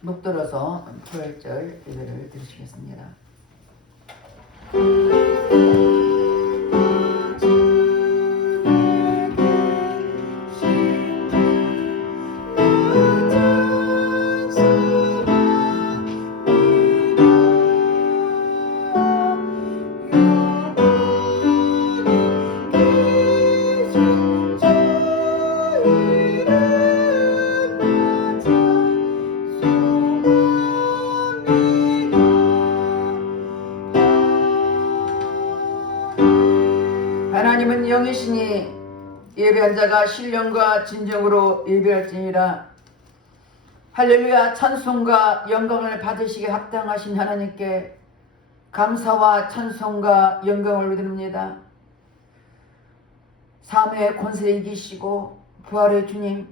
묵들어서 부활절 예배를 드리시겠습니다. 하나님은 영이시니 예배한 자가 신령과 진정으로 예배할지니라. 할렐루야. 찬송과 영광을 받으시기에 합당하신 하나님께 감사와 찬송과 영광을 드립니다. 삶의 권세 이기시고 부활의 주님,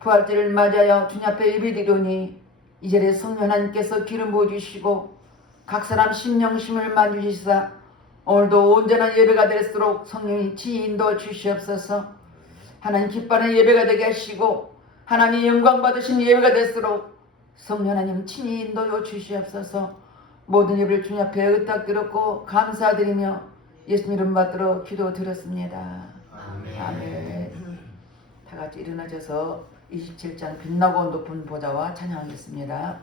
부활절을 맞아여 주님 앞에 예배드리오니 이 자리에 성령 하나님께서 기름 부어주시고 각 사람 심령심을 만주시사 오늘도 온전한 예배가 될수록 성령이 지인도 주시옵소서. 하나님 기뻐하는 예배가 되게 하시고 하나님 영광 받으신 예배가 될수록 성령 하나님 친히 인도여 주시옵소서. 모든 예배를 주님 앞에 의탁드렸고 감사드리며 예수님 이름 받들어 기도드렸습니다. 아멘. 다 같이 일어나셔서 27장 빛나고 높은 보좌와 찬양하겠습니다.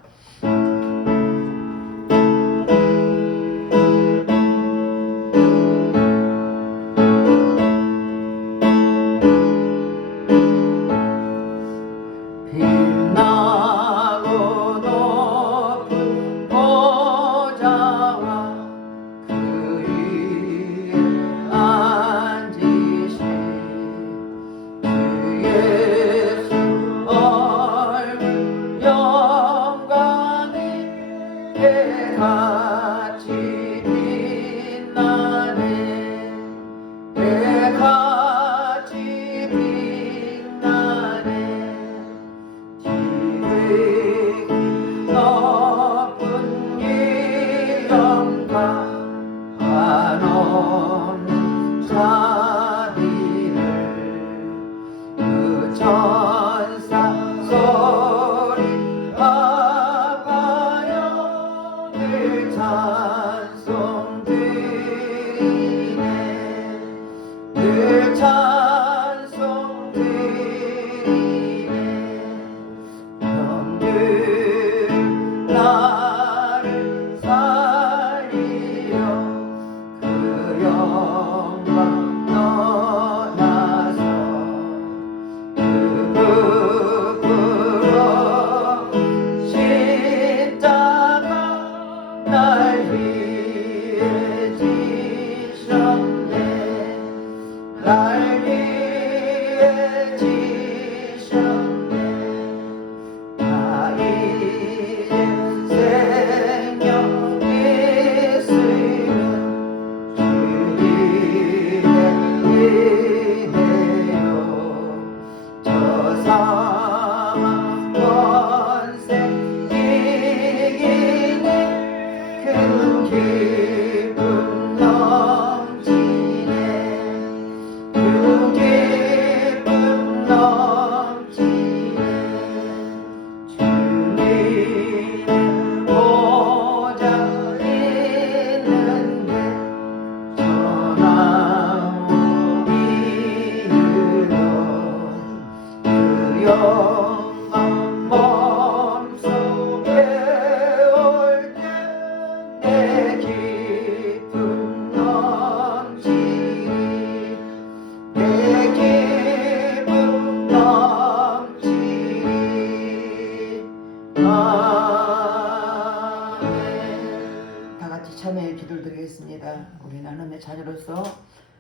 우리 하나님의 자녀로서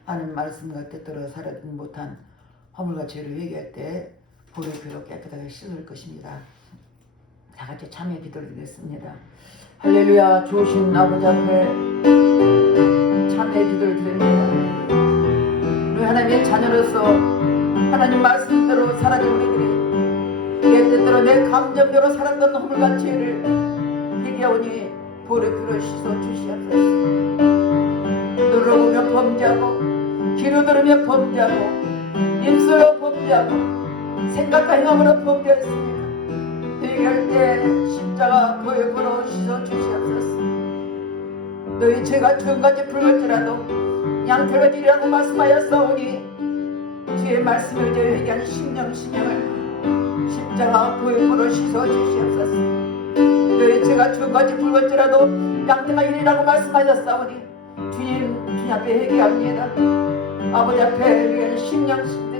하는 말씀과 뜻대로 살아지 못한 허물과 죄를 회개할 때 볼의 피로 깨끗하게 씻을 것입니다. 다 같이 참여 기도를 드리겠습니다. 할렐루야. 좋으신 아버지 앞에 참여 기도를 드립니다. 우리 하나님의 자녀로서 하나님 말씀대로 살아진 우리들이 내 뜻대로 내 감정대로 살았던 허물과 죄를 회개하오니 볼의 피로 씻어 주시옵소서. 누르며 범죄하고 귀로 들으며 범죄하고 입술로 범죄하고 생각과 행함으로 범죄했습니다. 회개할 때 십자가 보혈로 씻어 주시옵소서. 너희 죄가 주같이 붉을지라도 양털같이라고 말씀하였사오니 주의 말씀을 저희 회개한 심령을 십자가 보혈로 씻어 주시옵소서. 너희 죄가 주같이 붉을지라도 양털같이라고 말씀하셨사오니 주님 앞에 회개합니다. 아버지 앞에 회개한 심령신들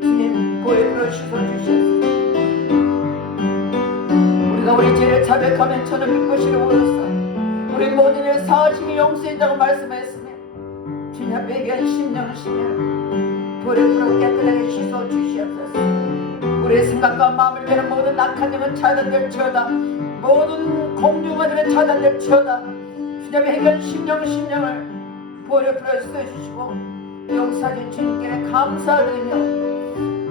주님 보혈로 씻어 주시옵소서. 우리가 우리 죄를 자백하면 저는 믿고시로 오셨어. 우리 모든 일 사하심이 용서했다고 말씀하였으며 주님 앞에 회개한 심령을 보혈로 깨끗하게 씻어 주시옵소서. 우리의 생각과 마음을 베는 모든 악한 영은 차단될지어다. 모든 공중어들은 차단될지어다. 주님 앞에 회개한 심령을 보혈로 씻어주시고 용서하신 주님께 감사드리며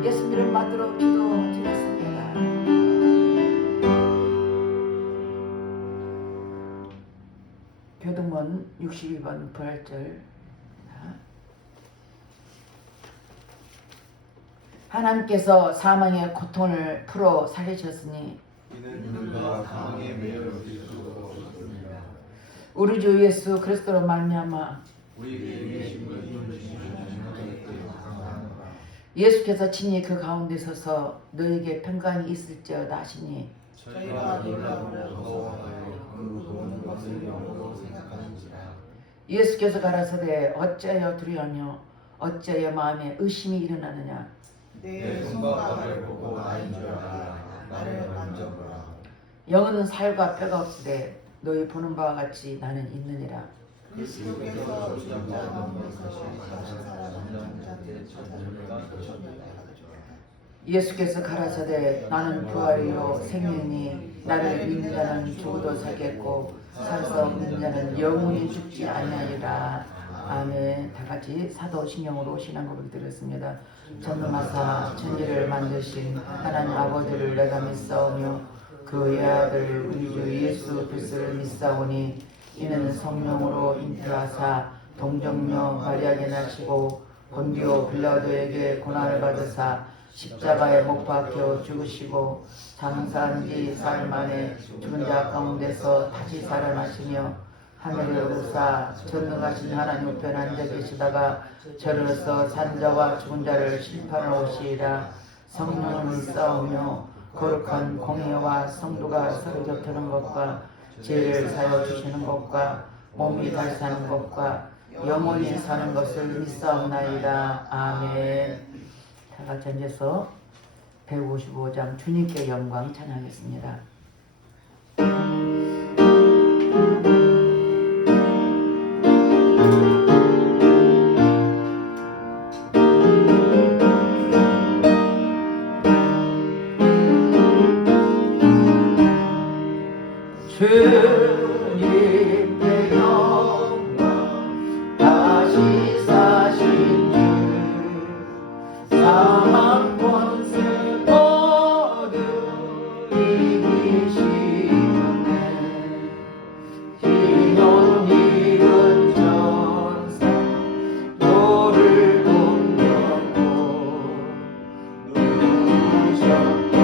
예수님을 받들어 기도드렸습니다. 교동문 62번 부활절. 하나님께서 사망의 고통을 풀어 살리셨으니 이는 우리가 사망에 매여 있을 수 없습니다. 우리 주 예수 그리스도로 말미암아 우리에게 계신 분이 예수께서 친히 그 가운데 서서 너에게 평강이 있을지어다 하시니 저희가 놀라고 무서워하여 그 보는 것을 영으로 생각하는지라. 예수께서 가라사대 어찌하여 두려워하며 어찌하여 마음에 의심이 일어나느냐. 내 손과 발을 보고 나인 줄 알아. 나를 만져보라. 영은 살과 뼈가 없으되 너희 보는 바와 같이 나는 있느니라. 그리스도께서 진짜 너무에서 다시 살아나는 자들의 천사들과 예수께서 가라사대 나는 부활이요 생명이니 나를 믿는 자는 죽어도 살겠고 살아서 믿는 자는 영원히 죽지 아니하리라. 아멘. 다같이 사도신경으로 신앙고백을 드렸습니다. 전능하사 천지를 만드신 하나님 아버지를 내가 믿사오며 그 외아들 우리 주 예수 그리스도를 믿사오니 이는 성령으로 잉태하사 동정녀 마리아에게 나시고 본디오 빌라도에게 고난을 받으사 십자가에 못 박혀 죽으시고 장사한 지 사흘 만에 죽은 자 가운데서 다시 살아나시며 하늘에 오르사 전능하신 하나님 우편 앉아 계시다가 저로서 산자와 죽은 자를 심판하러 오시리라. 성령을 믿사오며 거룩한 공예와 성도가 서로 곁드는 것과 죄를 사여 주시는 것과 몸이 다시 사는 것과 영원히 사는 것을 믿사옵나이다. 아멘. 다 같이 앉아서 155장 주님께 영광 찬양하겠습니다. 주님께 영광 다시 사신 주 사망 권세 모두 이기시네. 힘없는 이은 전사 도를 공격고 누우셨던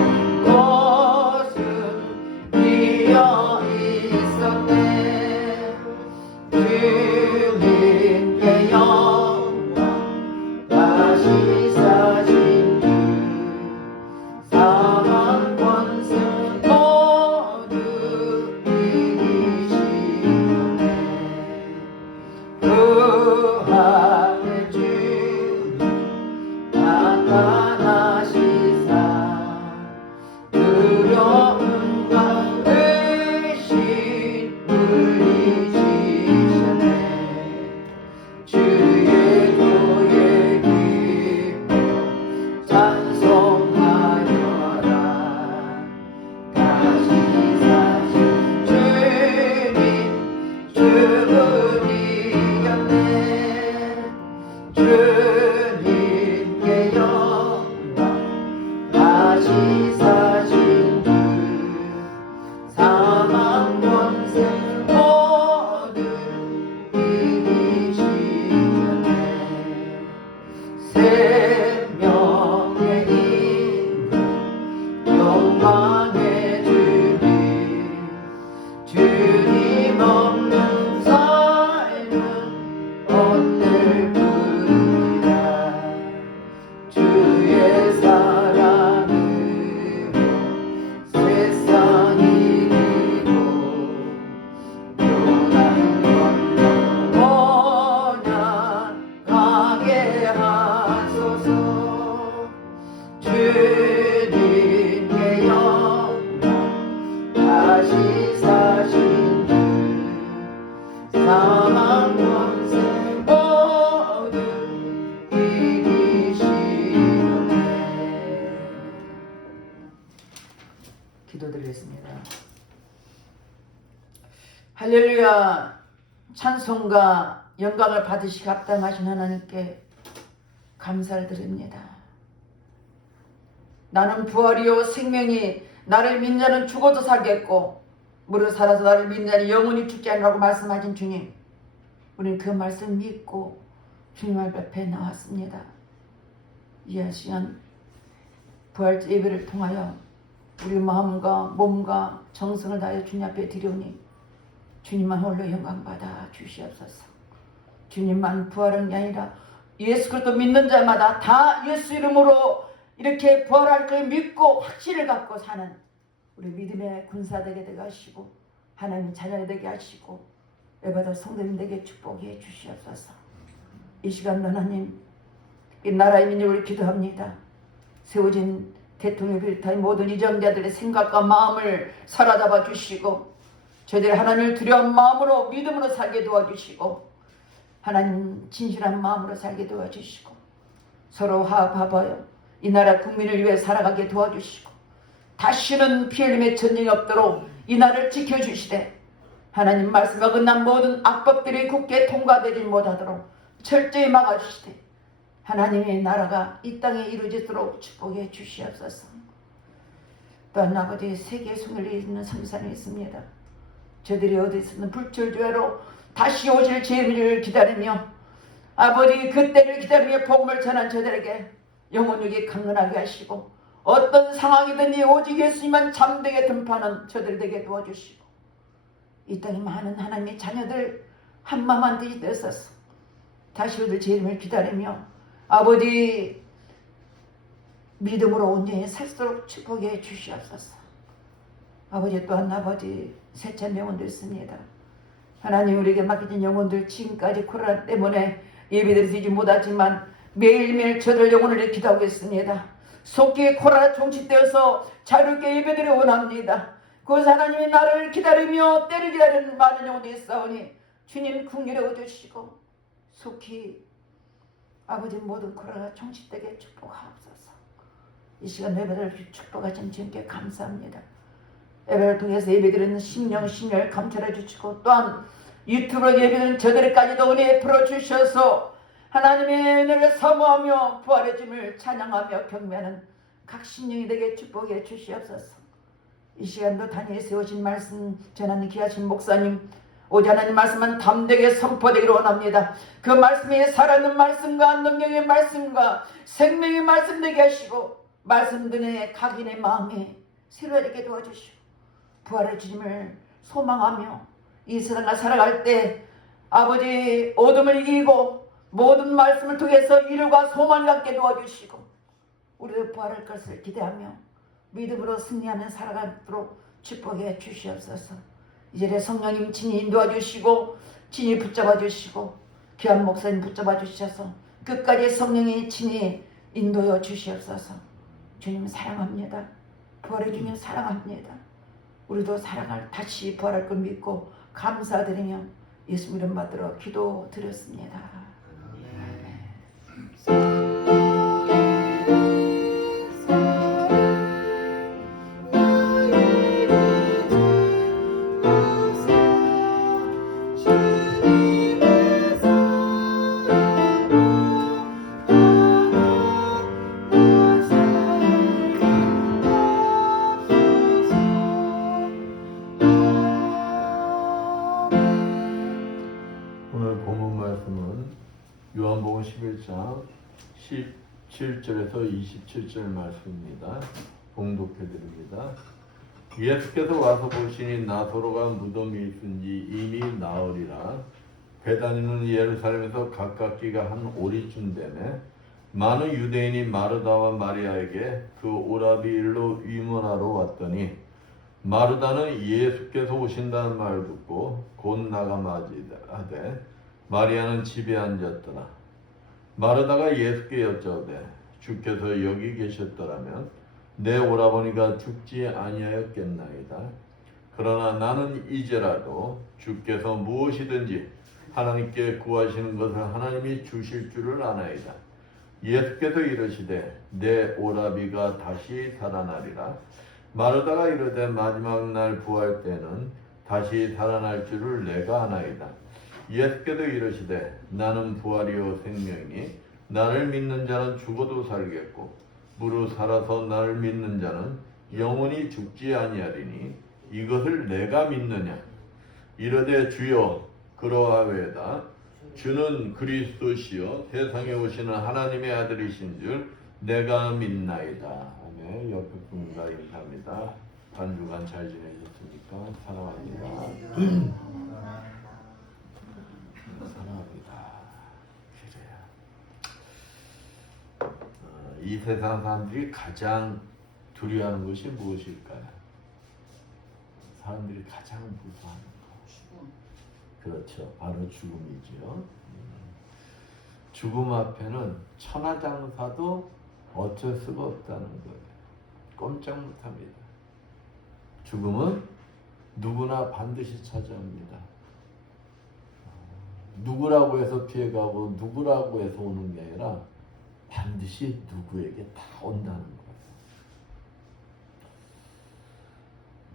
것은 비어 있었 다시 사신 주 사망 권세 모두 이기시네. 기도드리겠습니다. 할렐루야. 찬송과 영광을 받으시 합당하신 하나님께 감사를 드립니다. 나는 부활이요 생명이 나를 믿는 자는 죽어도 살겠고 무릇 살아서 나를 믿는 자는 영원히 죽지 않으라고 말씀하신 주님, 우리는 그 말씀 믿고 주님 앞에 나왔습니다. 이 시간 부활 예배를 통하여 우리 마음과 몸과 정성을 다해 주님 앞에 드려오니 주님만 홀로 영광 받아 주시옵소서. 주님만 부활한 게 아니라 예수 그리스도 믿는 자마다 다 예수 이름으로 이렇게 부활할 걸 믿고 확신을 갖고 사는 우리 믿음의 군사 되게 하시고 하나님 자녀 되게 하시고 예배도 성도님 되게 축복해 주시옵소서. 이 시간 하나님 이 나라의 민족을 기도합니다. 세워진 대통령 비롯한 모든 이정자들의 생각과 마음을 사로잡아 주시고 저희들 하나님을 두려운 마음으로 믿음으로 살게 도와주시고 하나님 진실한 마음으로 살게 도와주시고 서로 화합하여 이 나라 국민을 위해 살아가게 도와주시고 다시는 피 흘림의 전쟁이 없도록 이 나라를 지켜주시되 하나님 말씀 어긋난 모든 악법들이 국회에 통과되지 못하도록 철저히 막아주시되 하나님의 나라가 이 땅에 이루어지도록 축복해 주시옵소서. 또한 아버지 세계에 손을 있는 성산이 있습니다. 저들이 어디서든 불철주야로 다시 오실 재미를 기다리며 아버지 그때를 기다리며 복음을 전한 저들에게 영혼에게 강건하게 하시고 어떤 상황이든지 오직 예수님만 잠되게 등판하는 저들에게 도와주시고 이 땅에 많은 하나님의 자녀들 한마음 한뜻이 되소서. 다시 오실 재림을 기다리며 아버지 믿음으로 온전히 살도록 축복해 주시옵소서. 아버지 또한 아버지 세찬 영혼도 있습니다. 하나님 우리에게 맡겨진 영혼들 지금까지 코로나 때문에 예배드리지 못하지만 매일매일 저들 영혼을 기도하고 있습니다. 속히 코로나 종식되어서 자유롭게 예배드리기 원합니다. 그것을 하나님이 나를 기다리며 때를 기다리는 많은 영혼들이 있사오니 주님 긍휼히 주시고 속히 아버지 모든 코로나 종식되게 축복하옵소서. 이 시간 예배를 축복하신 주님께 감사합니다. 예배를 통해서 예배드리는 심령 심혈 감찰해 주시고 또한 유튜브로 예배드리는 저들까지도 은혜 풀어주셔서 하나님의 은혜를 사모하며 부활의 주님을 찬양하며 경배하는 각 심령이 되게 축복해 주시옵소서. 이 시간도 단위에 세우신 말씀 전하는 귀하신 목사님 오직 하나님 말씀만 담대하게 선포되기를 원합니다. 그 말씀이 살아있는 말씀과 능력의 말씀과 생명의 말씀 되게 하시고 말씀 등의 각인의 마음이 새로워지게 도와주시고 부활의 주님을 소망하며 이 세상을 살아갈 때 아버지 어둠을 이기고 모든 말씀을 통해서 위로가 소망을 갖게 도와주시고 우리도 부활할 것을 기대하며 믿음으로 승리하는 살아가도록 축복해 주시옵소서. 이제 성령님 친히 인도해 주시고 친히 붙잡아 주시고 귀한 목사님 붙잡아 주셔서 끝까지 성령이 친히 인도해 주시옵소서. 주님 사랑합니다. 부활의 주님 사랑합니다. 우리도 사랑할 다시 부활할 걸 믿고 감사드리며 예수 이름 받들어 기도드렸습니다. 오늘 본문 말씀은 요한복음 11장 17절에서 27절 말씀입니다. 봉독해 드립니다. 예수께서 와서 보시니 나사로가 무덤이 있은지 이미 나으리라. 베다니는 예루살렘에서 가깝기가 한 오리쯤 되매 많은 유대인이 마르다와 마리아에게 그 오라비 일로 위문하러 왔더니 마르다는 예수께서 오신다는 말을 듣고 곧 나가 맞이하되 마리아는 집에 앉았더라. 마르다가 예수께 여짜오되 주께서 여기 계셨더라면 내 오라버니가 죽지 아니하였겠나이다. 그러나 나는 이제라도 주께서 무엇이든지 하나님께 구하시는 것을 하나님이 주실 줄을 아나이다. 예수께서 이르시되 내 오라비가 다시 살아나리라. 마르다가 이르되 마지막 날 부활 때는 다시 살아날 줄을 내가 아나이다. 예수께서 이르시되 나는 부활이요 생명이니 나를 믿는 자는 죽어도 살겠고 무릇 살아서 나를 믿는 자는 영원히 죽지 아니하리니 이것을 내가 믿느냐. 이르되 주여 그러하외다. 주는 그리스도시요 세상에 오시는 하나님의 아들이신 줄 내가 믿나이다. 아멘. 옆에 분과 인사합니다. 한 주간 잘 지내셨습니까? 사랑합니다. 사랑합니다. 그래요. 이 세상 사람들이 가장 두려워하는 것이 무엇일까요? 사람들이 가장 무서워하는 것. 그렇죠. 바로 죽음이죠. 죽음 앞에는 천하장사도 어쩔 수가 없다는 거예요. 꼼짝 못합니다. 죽음은 누구나 반드시 찾아옵니다. 누구라고 해서 피해가고 누구라고 해서 오는 게 아니라 반드시 누구에게 다 온다는 거예요.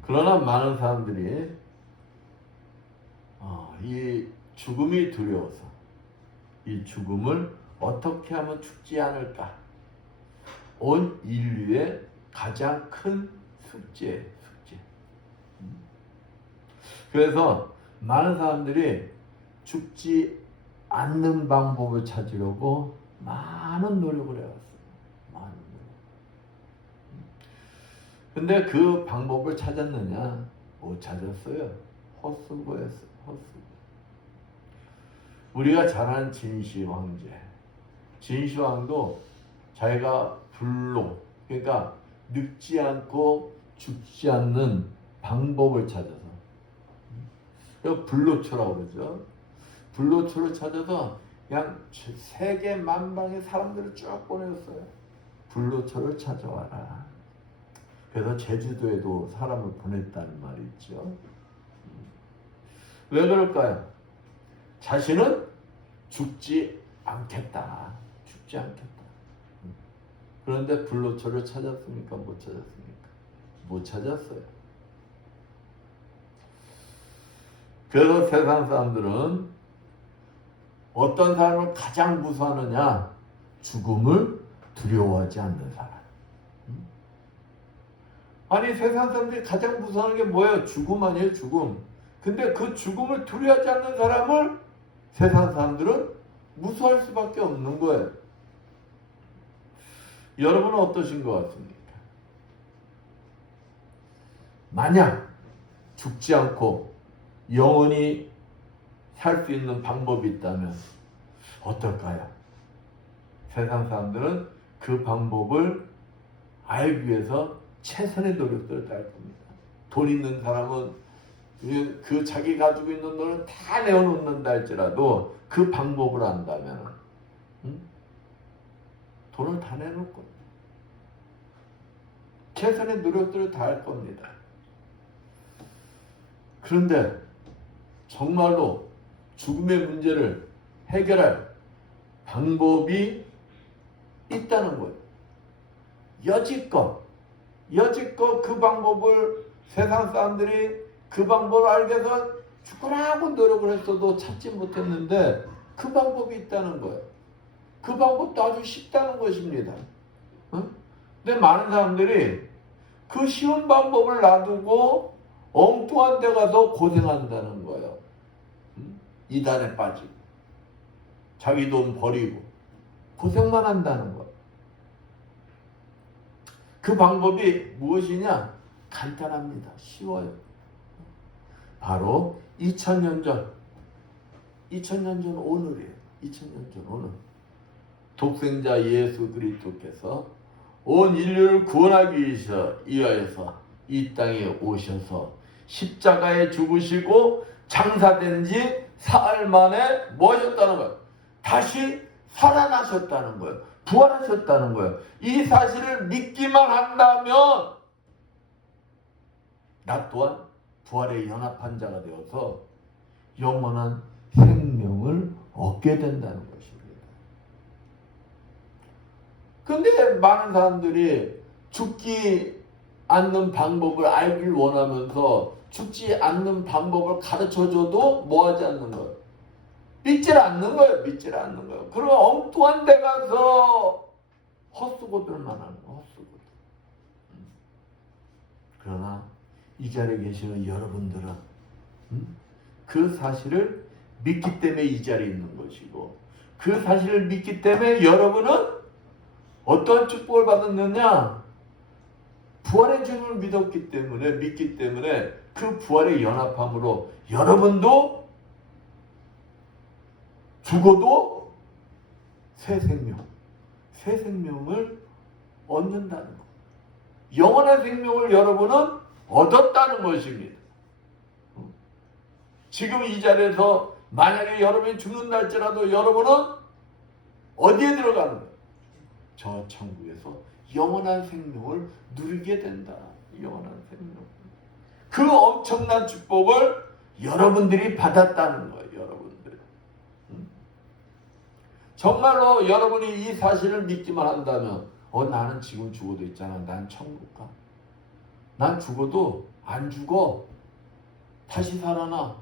그러나 많은 사람들이 이 죽음이 두려워서 이 죽음을 어떻게 하면 죽지 않을까? 온 인류의 가장 큰 숙제예요. 숙제. 그래서 많은 사람들이 죽지 않는 방법을 찾으려고 많은 노력을 해왔어요. 많은 노력. 근데 그 방법을 찾았느냐? 못 찾았어요. 헛수고했어요. 헛수고. 우리가 잘 아는 진시 황제. 진시 왕도 자기가 불로, 그러니까 늙지 않고 죽지 않는 방법을 찾아서, 불로초라고 그러죠. 불로초를 찾아서 그냥 세계 만방의 사람들을 쭉 보내줬어요. 불로초를 찾아와라. 그래서 제주도에도 사람을 보냈다는 말이 있죠. 왜 그럴까요? 자신은 죽지 않겠다. 죽지 않겠다. 그런데 불로초를 찾았습니까? 못 찾았습니까? 못 찾았어요. 그래서 세상 사람들은 어떤 사람을 가장 무서워하느냐? 죽음을 두려워하지 않는 사람. 아니 세상 사람들이 가장 무서워하는 게 뭐예요? 죽음 아니에요? 죽음. 근데 그 죽음을 두려워하지 않는 사람을 세상 사람들은 무서워할 수밖에 없는 거예요. 여러분은 어떠신 것 같습니까? 만약 죽지 않고 영원히 살 수 있는 방법이 있다면 어떨까요? 세상 사람들은 그 방법을 알기 위해서 최선의 노력들을 다할 겁니다. 돈 있는 사람은 그 자기 가지고 있는 돈을 다 내어놓는다 할지라도 그 방법을 안다면 돈을 다 내놓을 겁니다. 최선의 노력들을 다할 겁니다. 그런데 정말로 죽음의 문제를 해결할 방법이 있다는 거예요. 여지껏 그 방법을 세상 사람들이 그 방법을 알게 해서 죽으라고 노력을 했어도 찾지 못했는데 그 방법이 있다는 거예요. 그 방법도 아주 쉽다는 것입니다. 근데 많은 사람들이 그 쉬운 방법을 놔두고 엉뚱한 데 가서 고생한다는 거예요. 이단에 빠지고 자기 돈 버리고 고생만 한다는 거예요. 그 방법이 무엇이냐? 간단합니다. 쉬워요. 바로 2000년 전 오늘이에요. 2000년 전 오늘 독생자 예수 그리스도께서 온 인류를 구원하기 위하여서 이 땅에 오셔서 십자가에 죽으시고 장사된 지 사흘 만에 뭐 하셨다는 거예요? 다시 살아나셨다는 거예요. 부활하셨다는 거예요. 이 사실을 믿기만 한다면 나 또한 부활에 연합한 자가 되어서 영원한 생명을 얻게 된다는 것입니다. 근데 많은 사람들이 죽지 않는 방법을 알길 원하면서 죽지 않는 방법을 가르쳐줘도 뭐하지 않는 거예요? 믿질 않는 거예요. 믿질 않는 거예요. 그리고 엉뚱한 데 가서 헛수고들만 하는 거예요. 헛수고들. 그러나 이 자리에 계시는 여러분들은 그 사실을 믿기 때문에 이 자리에 있는 것이고, 그 사실을 믿기 때문에 여러분은 어떠한 축복을 받았느냐? 부활의 주님을 믿었기 때문에, 믿기 때문에 그 부활의 연합함으로 여러분도 죽어도 새 생명을 얻는다는 것. 영원한 생명을 여러분은 얻었다는 것입니다. 지금 이 자리에서 만약에 여러분이 죽는다 할지라도 여러분은 어디에 들어가는 거예요? 저 천국에서 영원한 생명을 누리게 된다. 영원한 생명. 그 엄청난 축복을 여러분들이 받았다는 거예요. 여러분들. 정말로 여러분이 이 사실을 믿기만 한다면 나는 지금 죽어도 있잖아. 난 천국 가. 난 죽어도 안 죽어. 다시 살아나.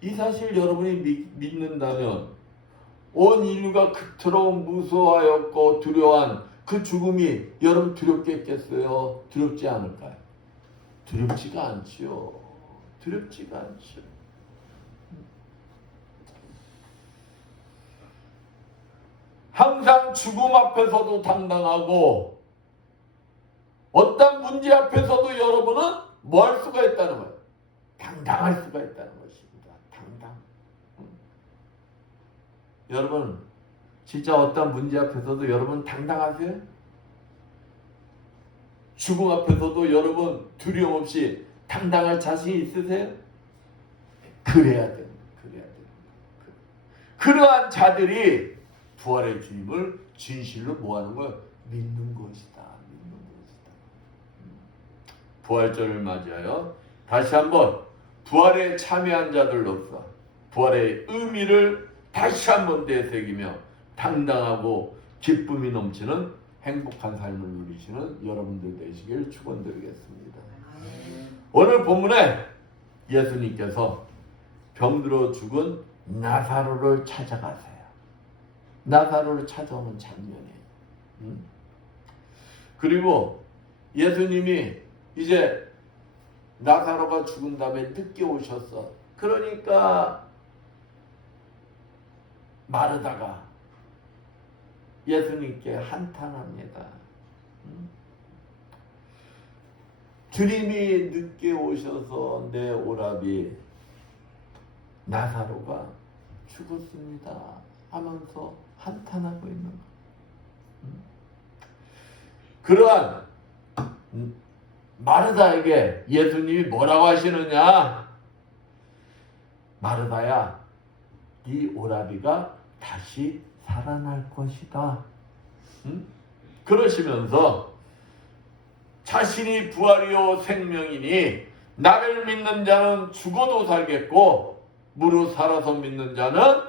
이 사실 여러분이 믿는다면 온 인류가 그토록 무서워하였고 두려워한 그 죽음이 여러분 두렵겠어요? 두렵지 않을까요? 두렵지가 않지요. 두렵지가 않죠. 항상 죽음 앞에서도 당당하고 어떤 문제 앞에서도 여러분은 뭐 할 수가 있다는 거예요? 당당할 수가 있다는 것입니다. 당당. 여러분 진짜 어떤 문제 앞에서도 여러분 당당하세요? 죽음 앞에서도 여러분 두려움 없이 당당할 자신이 있으세요? 그래야 됩니다. 그래야 됩니다. 그러한 자들이 부활의 주님을 진실로 뭐하는 거예요? 믿는 것이다. 믿는 것이다. 부활절을 맞이하여 다시 한번 부활에 참여한 자들로서 부활의 의미를 다시 한번 되새기며 당당하고 기쁨이 넘치는 행복한 삶을 누리시는 여러분들 되시길 축원드리겠습니다. 오늘 본문에 예수님께서 병들어 죽은 나사로를 찾아가세요. 나사로를 찾아오는 장면이에요. 그리고 예수님이 이제 나사로가 죽은 다음에 늦게 오셨어. 그러니까 마르다가 예수님께 한탄합니다. 주님이 늦게 오셔서 내 오라비 나사로가 죽었습니다 하면서 한탄하고 있는 것. 그러한 마르다에게 예수님이 뭐라고 하시느냐? 마르다야, 네 오라비가 다시 살아날 것이다. 그러시면서 자신이 부활이요 생명이니 나를 믿는 자는 죽어도 살겠고 무릇 살아서 믿는 자는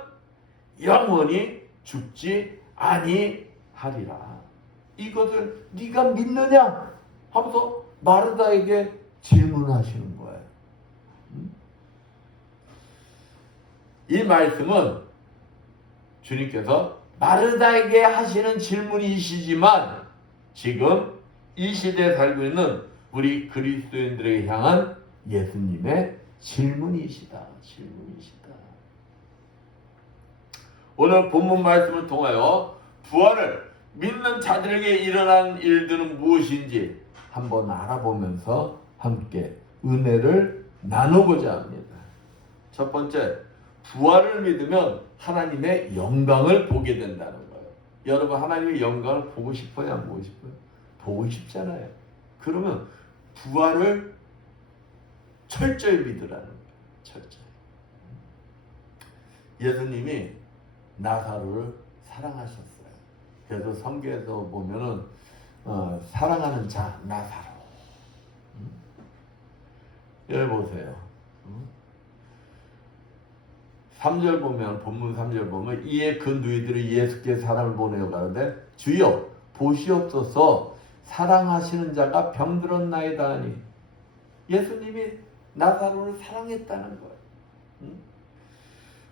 영원히 죽지 아니하리라. 이것을 네가 믿느냐? 하면서 마르다에게 질문하시는 거예요. 이 말씀은 주님께서 마르다에게 하시는 질문이시지만 지금 이 시대에 살고 있는 우리 그리스도인들에게 향한 예수님의 질문이시다. 질문이시다. 오늘 본문 말씀을 통하여 부활을 믿는 자들에게 일어난 일들은 무엇인지 한번 알아보면서 함께 은혜를 나누고자 합니다. 첫 번째, 부활을 믿으면 하나님의 영광을 보게 된다는 거예요. 여러분 하나님의 영광을 보고 싶어요? 안 보고 싶어요? 보고 싶잖아요. 그러면 부활을 철저히 믿으라는 거예요. 철저히. 예수님이 나사로를 사랑하셨어요. 그래서 성경에서 보면은 사랑하는 자 나사로. 여기 보세요. 3절 보면, 본문 3절 보면, 이에 그 누이들이 예수께 사람을 보내어 가는데, 주여 보시옵소서, 사랑하시는 자가 병들었나이다 하니, 예수님이 나사로를 사랑했다는 거예요.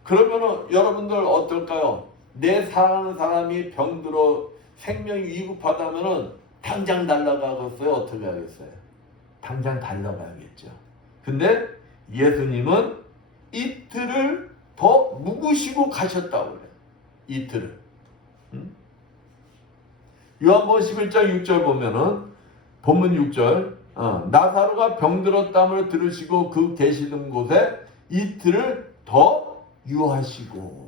그러면은 여러분들 어떨까요? 내 사랑하는 사람이 병들어 생명이 위급하다면은 당장 달려가겠어요? 어떻게 하겠어요? 당장 달려가야겠죠. 근데 예수님은 이틀을 더 묵으시고 가셨다고 그래요. 이틀을. 요한복음 11장 6절 보면은 본문 6절 나사로가 병들었다함을 들으시고 그 계시던 곳에 이틀을 더 유하시고.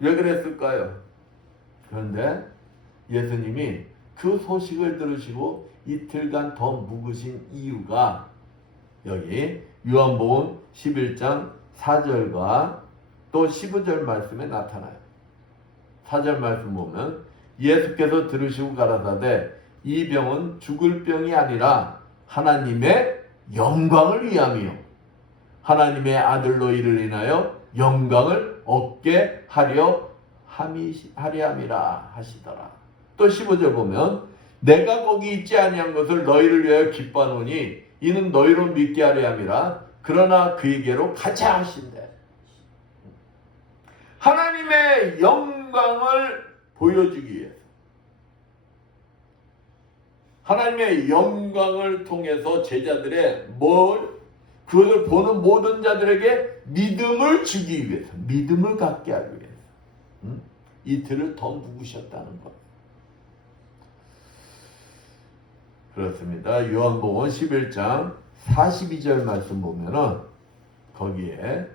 왜 그랬을까요? 그런데 예수님이 그 소식을 들으시고 이틀간 더 묵으신 이유가 여기 요한복음 11장 4절과 또 15절 말씀에 나타나요. 4절 말씀 보면 예수께서 들으시고 가라사대 이 병은 죽을 병이 아니라 하나님의 영광을 위함이요 하나님의 아들로 이를 인하여 영광을 얻게 하려 함이라 하시더라. 또 15절 보면 내가 거기 있지 아니한 것을 너희를 위하여 기뻐하노니 이는 너희로 믿게 하려 함이라. 그러나 그에게로 가자 하신대. 하나님의 영광을 보여주기 위해서, 하나님의 영광을 통해서 제자들의 그것을 보는 모든 자들에게 믿음을 주기 위해서, 믿음을 갖게 하기 위해서 이틀을 더 묵으셨다는 것. 그렇습니다. 요한복음 11장 42절 말씀 보면은 거기에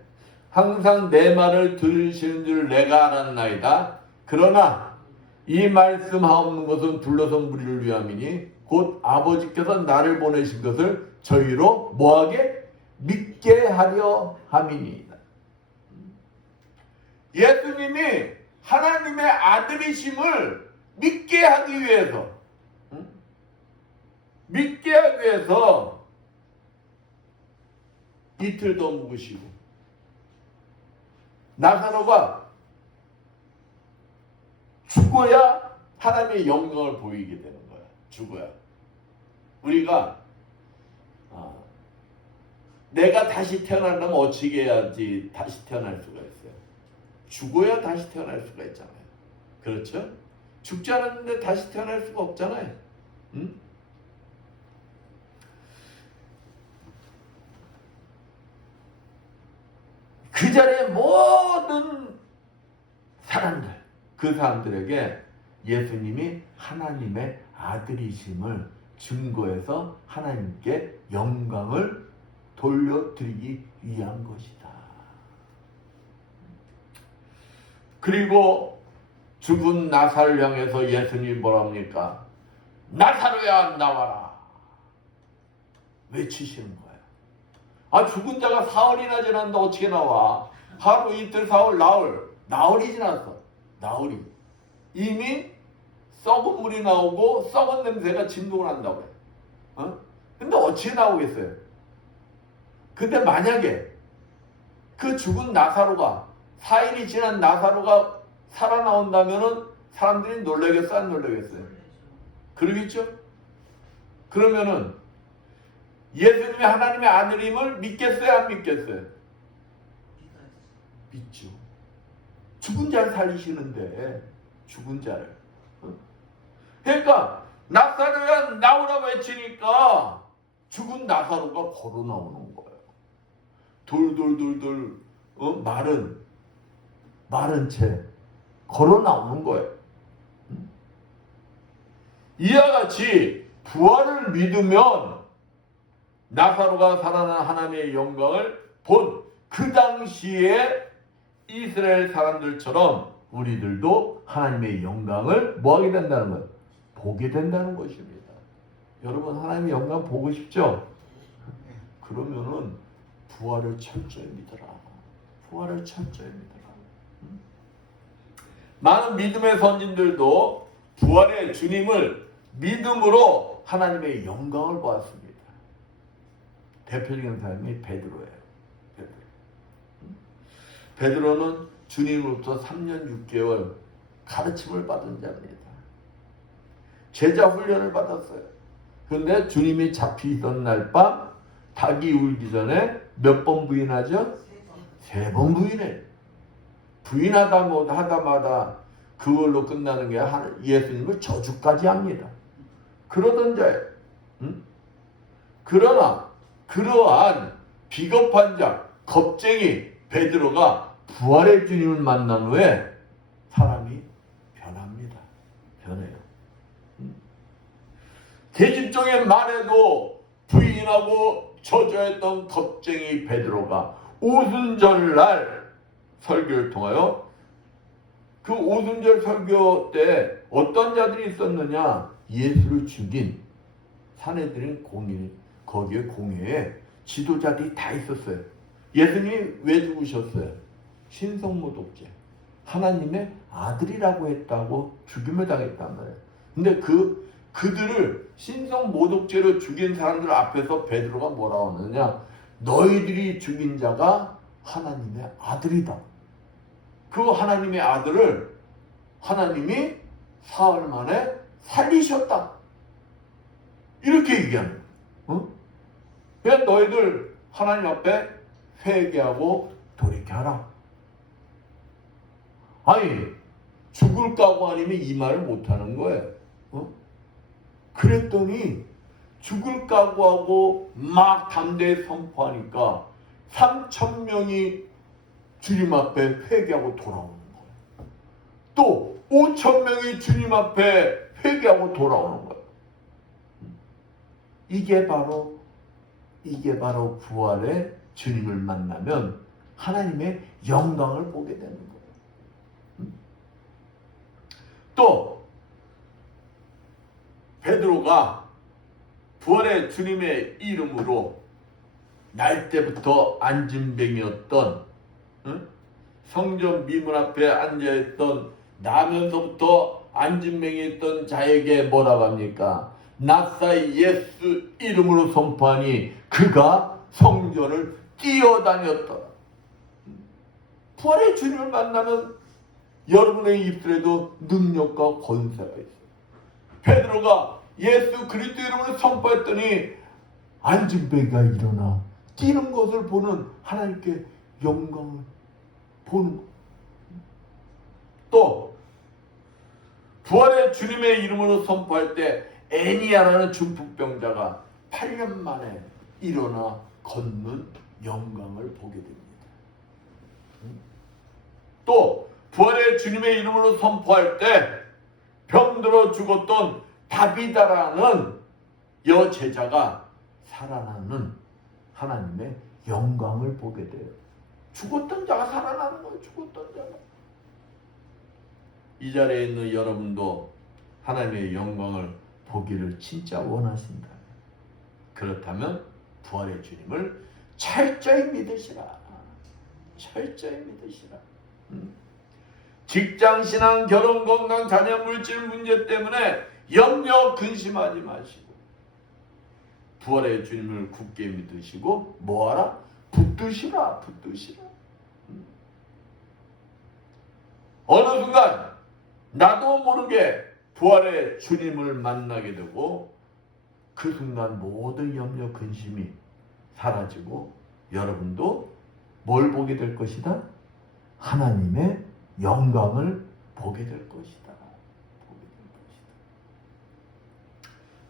항상 내 말을 들으시는 줄 내가 알았나이다. 그러나 이 말씀하옵는 것은 둘러선 무리를 위함이니 곧 아버지께서 나를 보내신 것을 저희로 뭐하게? 믿게 하려 함이니이다. 예수님이 하나님의 아들이심을 믿게 하기 위해서, 믿게 하기 위해서 이틀 더 묵으시고, 나사로가 죽어야 하나님의 영광을 보이게 되는 거야. 죽어야. 우리가 내가 다시 태어나려면 어찌게 해야지 다시 태어날 수가 있어요? 죽어야 다시 태어날 수가 있잖아요. 그렇죠? 죽지 않았는데 다시 태어날 수가 없잖아요. 응? 그 자리에 모든 사람들, 그 사람들에게 예수님이 하나님의 아들이심을 증거해서 하나님께 영광을 돌려드리기 위한 것이다. 그리고 죽은 나사를 향해서 예수님이 뭐라 합니까? 나사로야 나와라 외치시는 거예요. 아, 죽은 자가 사흘이나 지났는데 어떻게 나와? 하루 이틀 사흘 나흘이 지났어. 나흘이 이미 썩은 물이 나오고 썩은 냄새가 진동을 한다고 해요. 근데 어떻게 나오겠어요? 근데 만약에 그 죽은 나사로가 4일이 지난 나사로가 살아나온다면은 사람들이 놀라겠어, 안 놀라겠어요? 그러겠죠? 그러면은 예수님이 하나님의 아들임을 믿겠어요, 안 믿겠어요? 믿죠. 죽은 자를 살리시는데, 죽은 자를. 그러니까 나사로야 나오라 외치니까 죽은 나사로가 걸어 나오는 거예요. 돌돌돌돌 마른 채 걸어 나오는 거예요. 이와 같이 부활을 믿으면 나사로가 살아난 하나님의 영광을 본 그 당시에 이스라엘 사람들처럼 우리들도 하나님의 영광을 뭐하게 된다는 거예요? 보게 된다는 것입니다. 여러분 하나님의 영광 보고 싶죠? 그러면은 부활을 철저히 믿어라. 부활을 철저히 믿어라. 많은 믿음의 선진들도 부활의 주님을 믿음으로 하나님의 영광을 보았습니다. 대표적인 사람이 베드로예요. 베드로. 베드로는 주님으로부터 3년 6개월 가르침을 받은 자입니다. 제자 훈련을 받았어요. 그런데 주님이 잡히던 날 밤 닭이 울기 전에 몇 번 부인하죠? 3번 부인해. 부인하다 못 하다마다 그걸로 끝나는 게 예수님을 저주까지 합니다. 그러던 자예요. 응? 그러나 그러한 비겁한 자, 겁쟁이 베드로가 부활의 주님을 만난 후에 사람이 변합니다. 변해요. 계집종의 말에도 부인하고 저주했던 겁쟁이 베드로가 오순절날 설교를 통하여 그 오순절 설교 때 어떤 자들이 있었느냐? 예수를 죽인 사내들인 공인, 거기에 공회에 지도자들이 다 있었어요. 예수님이 왜 죽으셨어요? 신성모독죄. 하나님의 아들이라고 했다고 죽임을 당했단 말이에요. 근데 그들을 신성모독죄로 죽인 사람들 앞에서 베드로가 뭐라고 하느냐? 너희들이 죽인 자가 하나님의 아들이다. 그 하나님의 아들을 하나님이 사흘 만에 살리셨다. 이렇게 얘기하는 거예요. 그냥 너희들 하나님 앞에 회개하고 돌이켜라. 아니, 죽을 각오 아니면 이 말을 못하는 거예요. 그랬더니 죽을 각오하고 막 담대히 선포하니까 3,000명이 주님 앞에 회개하고 돌아오는 거예요. 또 5,000명이 주님 앞에 회개하고 돌아오는 거예요. 이게 바로 부활의 주님을 만나면 하나님의 영광을 보게 되는 거예요. 또 베드로가 부활의 주님의 이름으로 날 때부터 안진뱅이였던 성전 미문 앞에 앉아있던 나면서부터 안진뱅이였던 자에게 뭐라고 합니까? 나사이 예수 이름으로 선포하니 그가 성전을 뛰어다녔더라. 부활의 주님을 만나면 여러분의 입술에도 능력과 권세가 있어요. 베드로가 예수 그리스도 이름으로 선포했더니 안진뱅이가 일어나 뛰는 것을 보는 하나님께 영광을 보는 것. 또 부활의 주님의 이름으로 선포할 때 애니아라는 중풍병자가 8년 만에 일어나 걷는 영광을 보게 됩니다. 또 부활의 주님의 이름으로 선포할 때 병들어 죽었던 다비다라는 여제자가 살아나는 하나님의 영광을 보게 돼요. 죽었던 자가 살아나는 거예요. 죽었던 자가. 이 자리에 있는 여러분도 하나님의 영광을 보기를 진짜 원하신다. 그렇다면 부활의 주님을 철저히 믿으시라. 철저히 믿으시라. 직장, 신앙, 결혼, 건강, 자녀, 물질 문제 때문에 염려, 근심하지 마시고 부활의 주님을 굳게 믿으시고 뭐하라? 붙드시라. 붙드시라. 어느 순간 나도 모르게 부활의 주님을 만나게 되고 그 순간 모든 염려, 근심이 사라지고 여러분도 뭘 보게 될 것이다? 하나님의 영광을 보게 될 것이다. 보게 될 것이다.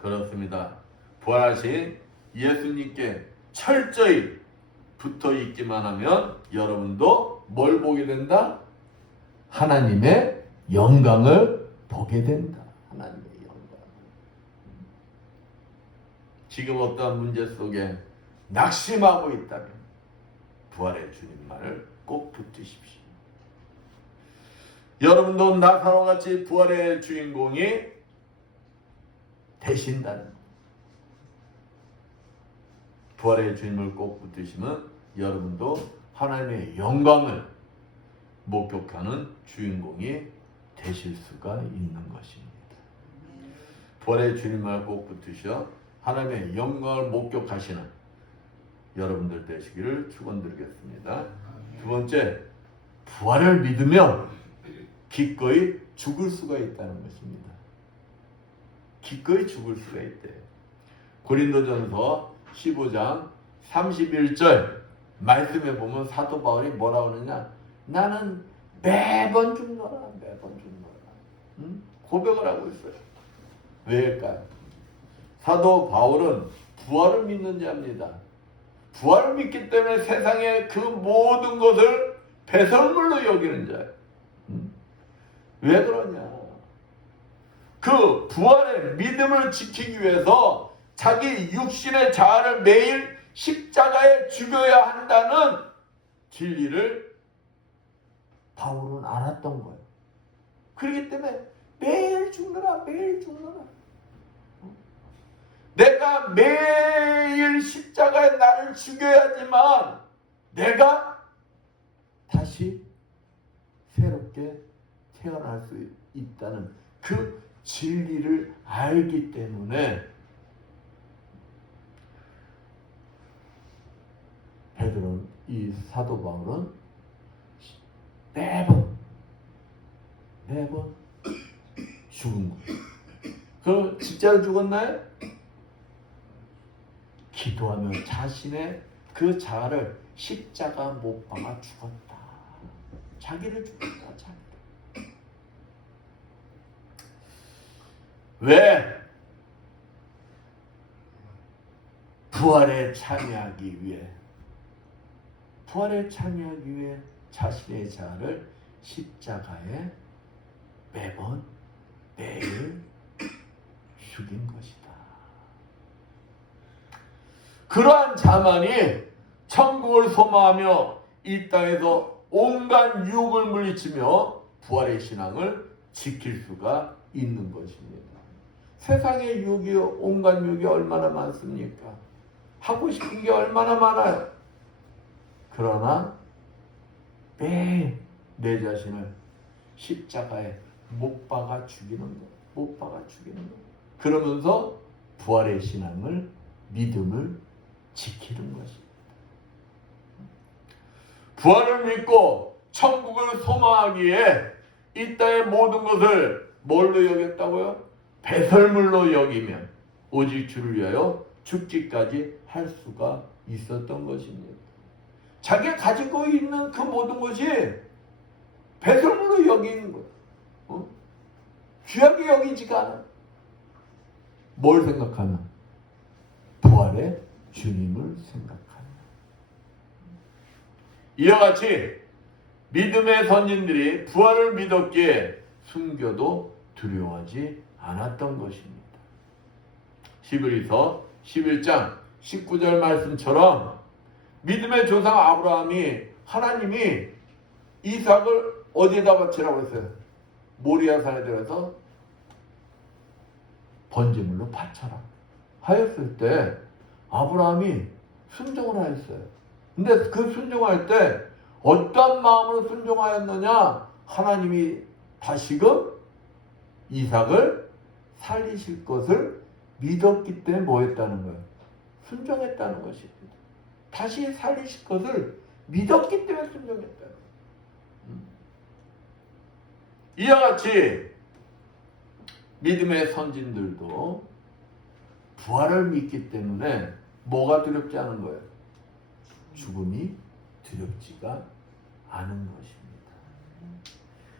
그렇습니다. 부활하신 예수님께 철저히 붙어 있기만 하면 여러분도 뭘 보게 된다? 하나님의 영광을 보게 된다. 하나님의 영광. 지금 어떠한 문제 속에 낙심하고 있다면 부활의 주님만을 꼭 붙드십시오. 여러분도 나사로와 같이 부활의 주인공이 되신다는 부활의 주님을 꼭 붙드시면 여러분도 하나님의 영광을 목격하는 주인공이 되실 수가 있는 것입니다. 부활의 주님을 꼭 붙으셔 하나님의 영광을 목격하시는 여러분들 되시기를 축원드리겠습니다. 두 번째, 부활을 믿으면 기꺼이 죽을 수가 있다는 것입니다. 기꺼이 죽을 수가 있대요. 고린도전서 15장 31절 말씀에 보면 사도 바울이 뭐라고 하느냐, 나는 매번 죽노라, 매번 죽노라. 고백을 하고 있어요. 왜일까요? 사도 바울은 부활을 믿는 자입니다. 부활을 믿기 때문에 세상의 그 모든 것을 배설물로 여기는 자예요. 왜 그러냐? 그 부활의 믿음을 지키기 위해서 자기 육신의 자아를 매일 십자가에 죽여야 한다는 진리를 바울은 알았던 거예요. 그렇기 때문에 매일 죽느라, 매일 죽느라. 내가 매일 십자가에 나를 죽여야지만 내가 다시 새롭게 태어날 수 있다는 그 진리를 알기 때문에 베드로는, 이 사도 바울은 매번 죽은 거예요. 그럼 진짜로 죽었나요? 기도하며 자신의 그 자아를 십자가 못 박아 죽었다. 자기를 죽였다. 자기를. 왜? 부활에 참여하기 위해, 부활에 참여하기 위해 자신의 자아를 십자가에 매일 죽인 것이다. 그러한 자만이 천국을 소망하며 이 땅에서 온갖 유혹을 물리치며 부활의 신앙을 지킬 수가 있는 것입니다. 세상의 유혹이, 온갖 유혹이 얼마나 많습니까? 하고 싶은 게 얼마나 많아요. 그러나 매일 내 자신을 십자가에 못 박아 죽이는 것, 못 박아 죽이는 것. 그러면서 부활의 신앙을, 믿음을 지키는 것입니다. 부활을 믿고 천국을 소망하기에 이 땅의 모든 것을 뭘로 여겼다고요? 배설물로 여기면 오직 주를 위하여 죽기까지 할 수가 있었던 것입니다. 자기가 가지고 있는 그 모든 것이 배설물로 여기는 거예요. 귀하게 여기지가 않아. 뭘 생각하나? 부활의 주님을 생각하나. 이와 같이 믿음의 선진들이 부활을 믿었기에 순교도 두려워하지 않았던 것입니다. 히브리서 11장 19절 말씀처럼 믿음의 조상 아브라함이, 하나님이 이삭을 어디에다 바치라고 했어요? 모리아산에 들어서 번제물로 바쳐라 하였을 때 아브라함이 순종을 하였어요. 근데 그 순종할 때 어떤 마음으로 순종하였느냐? 하나님이 다시금 이삭을 살리실 것을 믿었기 때문에 뭐 했다는 거예요? 순종했다는 것입니다. 다시 살리실 것을 믿었기 때문에 순종했다는 거예요. 이와 같이 믿음의 선진들도 부활을 믿기 때문에 뭐가 두렵지 않은 거예요? 죽음이 두렵지가 않은 것입니다.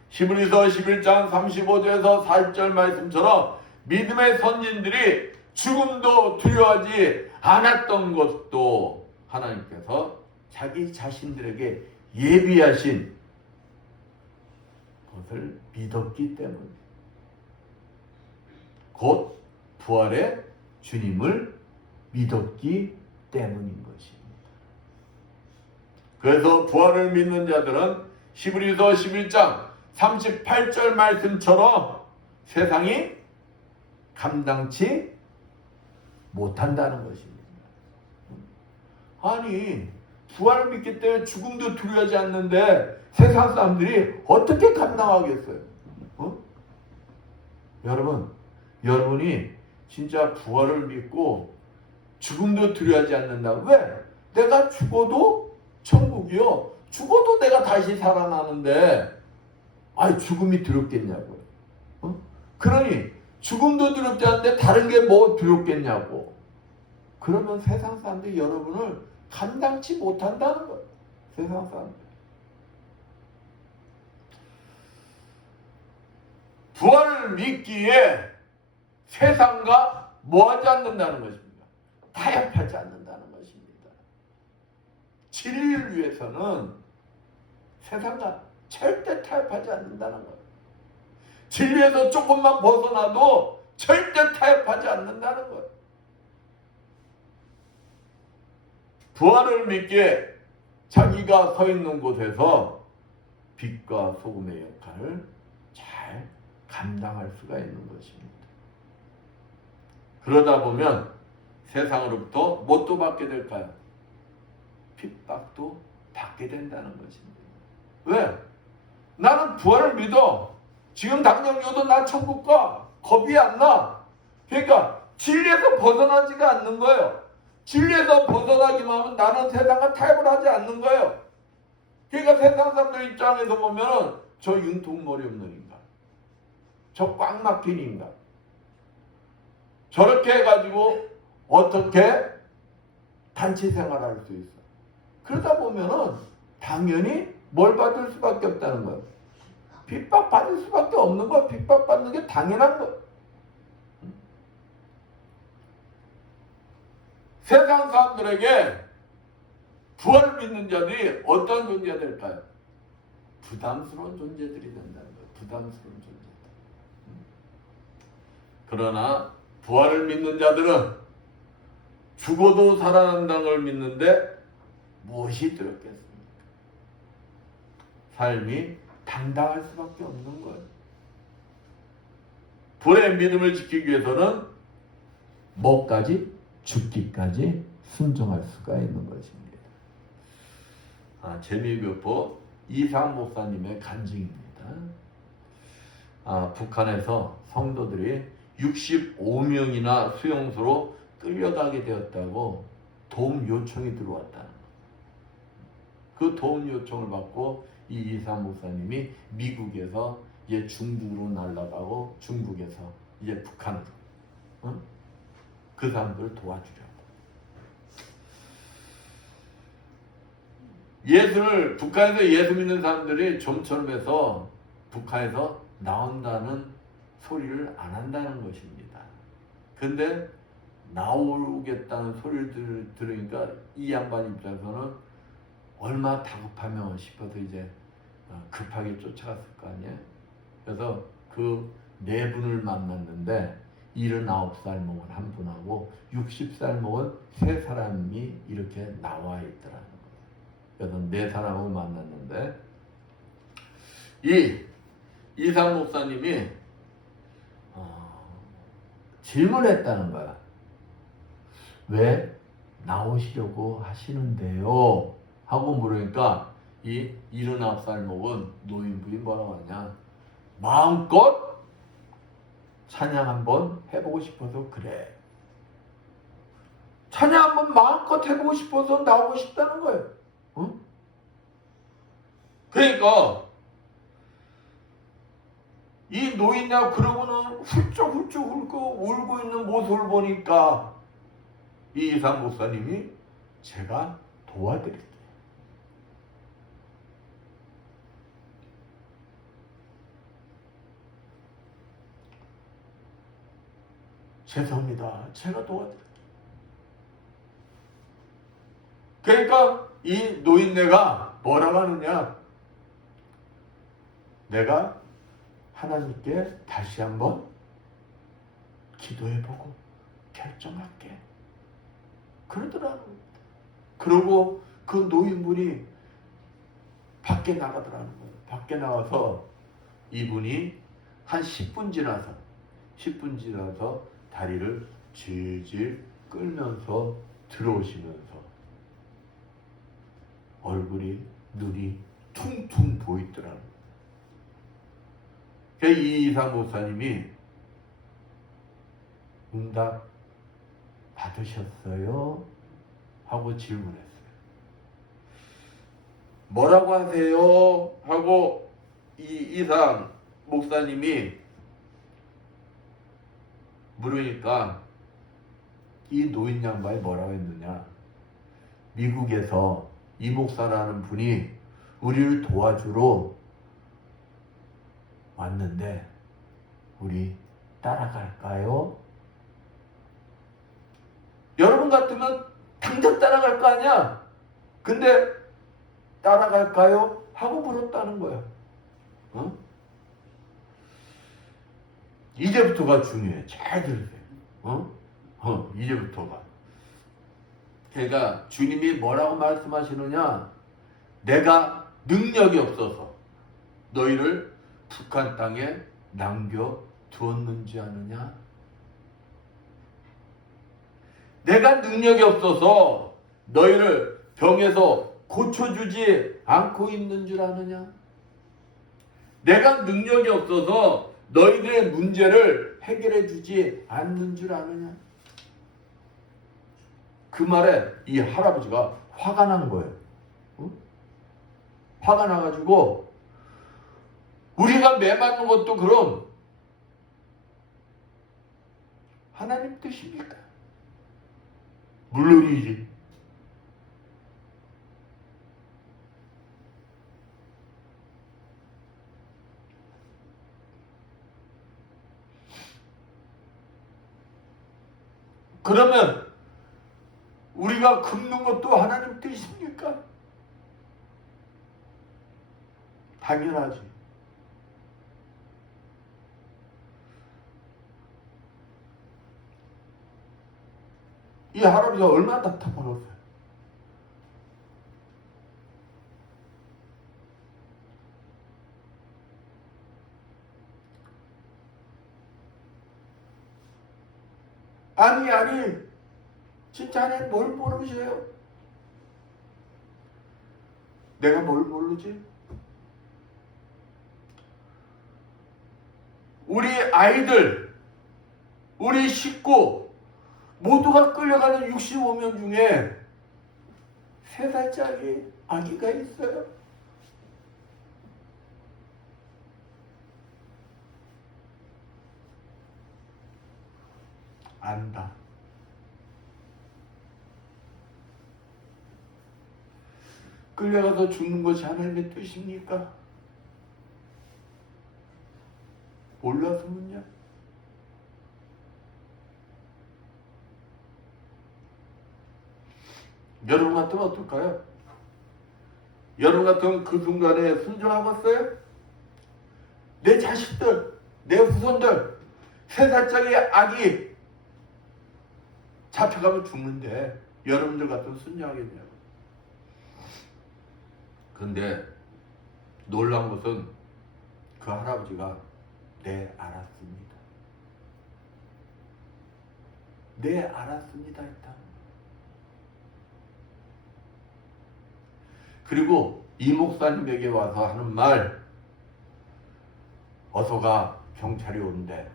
히브리서 11장 35절에서 40절 말씀처럼 믿음의 선진들이 죽음도 두려워하지 않았던 것도 하나님께서 자기 자신들에게 예비하신 것을 믿었기 때문에, 곧 부활의 주님을 믿었기 때문인 것입니다. 그래서 부활을 믿는 자들은 히브리서 11장 38절 말씀처럼 세상이 감당치 못한다는 것입니다. 아니, 부활을 믿기 때문에 죽음도 두려워하지 않는데 세상 사람들이 어떻게 감당하겠어요? 여러분이 진짜 부활을 믿고 죽음도 두려워하지 않는다. 왜? 내가 죽어도 천국이요. 죽어도 내가 다시 살아나는데 아이 죽음이 두렵겠냐고요. 어? 그러니 죽음도 두렵지 않은데 다른 게 뭐 두렵겠냐고. 그러면 세상 사람들이 여러분을 감당치 못한다는 거예요. 세상 사람들. 부활을 믿기에 세상과 뭐하지 않는다는 것입니다. 타협하지 않는다는 것입니다. 진리를 위해서는 세상과 절대 타협하지 않는다는 거예요. 진리에서 조금만 벗어나도 절대 타협하지 않는다는 거예요. 부활을 믿기에 자기가 서 있는 곳에서 빛과 소금의 역할을 잘 감당할 수가 있는 것입니다. 그러다 보면 세상으로부터 뭣도 받게 될까요? 핍박도 받게 된다는 것입니다. 왜? 나는 부활을 믿어. 지금 당장 줘도 나 천국 가. 겁이 안 나. 그러니까 진리에서 벗어나지가 않는 거예요. 진리에서 벗어나기만 하면 나는 세상과 타협을 하지 않는 거예요. 그러니까 세상 사람들 입장에서 보면은 저 융통머리 없는 인간, 저 꽉 막힌 인간, 저렇게 해가지고 어떻게 단체 생활할 수 있어. 그러다 보면은 당연히 뭘 받을 수밖에 없다는 거예요. 핍박 받을 수밖에 없는 거예요. 핍박 받는 게 당연한 거예요. 세상 사람들에게 부활을 믿는 자들이 어떤 존재들일까요? 부담스러운 존재들이 된다는 거예요. 부담스러운 존재들. 그러나 부활을 믿는 자들은 죽어도 살아난다는 걸 믿는데 무엇이 두렵겠습니까? 삶이 당당할 수밖에 없는 거예요. 불의 믿음을 지키기 위해서는 뭐까지? 죽기까지 순종할 수가 있는 것입니다. 재미교포 이상 목사님의 간증입니다. 북한에서 성도들이 65명이나 수용소로 끌려가게 되었다고 도움 요청이 들어왔다는 거예요. 그 도움 요청을 받고 이 이상 목사님이 미국에서 이제 중국으로 날아가고 중국에서 이제 북한으로 그 사람들을 도와주려고. 예수를 북한에서 예수 믿는 사람들이 좀처럼 해서 북한에서 나온다는 소리를 안 한다는 것입니다. 근데 나오겠다는 소리를 들으니까 이 양반 입장에서는 얼마나 다급하면 싶어서 이제 급하게 쫓아갔을 거 아니에요. 그래서 그 네 분을 만났는데 79살 먹은 한 분하고 60살 먹은 세 사람이 이렇게 나와 있더라는 거예요. 그래서 네 사람을 만났는데 이 이상 목사님이 질문했다는 거야. 왜 나오시려고 하시는데요? 하고 물으니까 이 79살 먹은 노인분이 뭐라고 하냐. 마음껏 찬양 한번 해보고 싶어서 그래. 찬양 한번 마음껏 해보고 싶어서 나오고 싶다는 거예요. 응? 그러니까 이 노인네가 그러고는 훌쩍훌쩍 울고 있는 모습을 보니까 이 이상 목사님이 제가 도와드릴게요. 죄송합니다. 제가 도와드릴게요. 그러니까 이 노인네가 뭐라고 하느냐. 내가 하나님께 다시 한번 기도해보고 결정할게. 그러더라고요. 그러고 그 노인분이 밖에 나가더라는 거예요. 밖에 나와서 이분이 한 10분 지나서 다리를 질질 끌면서 들어오시면서 얼굴이 눈이 퉁퉁 보이더라는 거예요. 이 이상 목사님이 응답 받으셨어요? 하고 질문했어요. 뭐라고 하세요? 하고 이상 목사님이 물으니까 이 노인 양반이 뭐라고 했느냐. 미국에서 이 목사라는 분이 우리를 도와주러 왔는데 우리 따라갈까요? 여러분 같으면 당장 따라갈 거 아니야? 근데 따라갈까요? 하고 물었다는 거야. 어? 이제부터가 중요해. 잘 들으세요. 이제부터가. 그러니까 주님이 뭐라고 말씀하시느냐? 내가 능력이 없어서 너희를 북한 땅에 남겨두었는지 아느냐? 내가 능력이 없어서 너희를 병에서 고쳐주지 않고 있는 줄 아느냐? 내가 능력이 없어서 너희들의 문제를 해결해 주지 않는 줄 아느냐? 그 말에 이 할아버지가 화가 난 거예요. 화가 나가지고 우리가 매맞는 것도 그럼 하나님 뜻입니까? 물론이지. 그러면 우리가 긁는 것도 하나님 뜻입니까? 당연하지. 이 할아버지가 얼마나 답답하겠어요. 아니 진짜 하나님 뭘 모르세요? 내가 뭘 모르지? 우리 아이들, 우리 식구 모두가 끌려가는 65명 중에 3살짜리 아기가 있어요. 안다. 끌려가서 죽는 것이 하나님의 뜻입니까? 몰라서는요. 여러분 같으면 어떨까요? 여러분 같으면 그 순간에 순종하겠어요? 내 자식들, 내 후손들, 3살짜리 아기 잡혀가면 죽는데 여러분들 같으면 순종하겠냐고. 근데 놀라운 것은 그 할아버지가 네 알았습니다. 네 알았습니다 했다. 그리고 이 목사님에게 와서 하는 말, 어서가 경찰이 온대.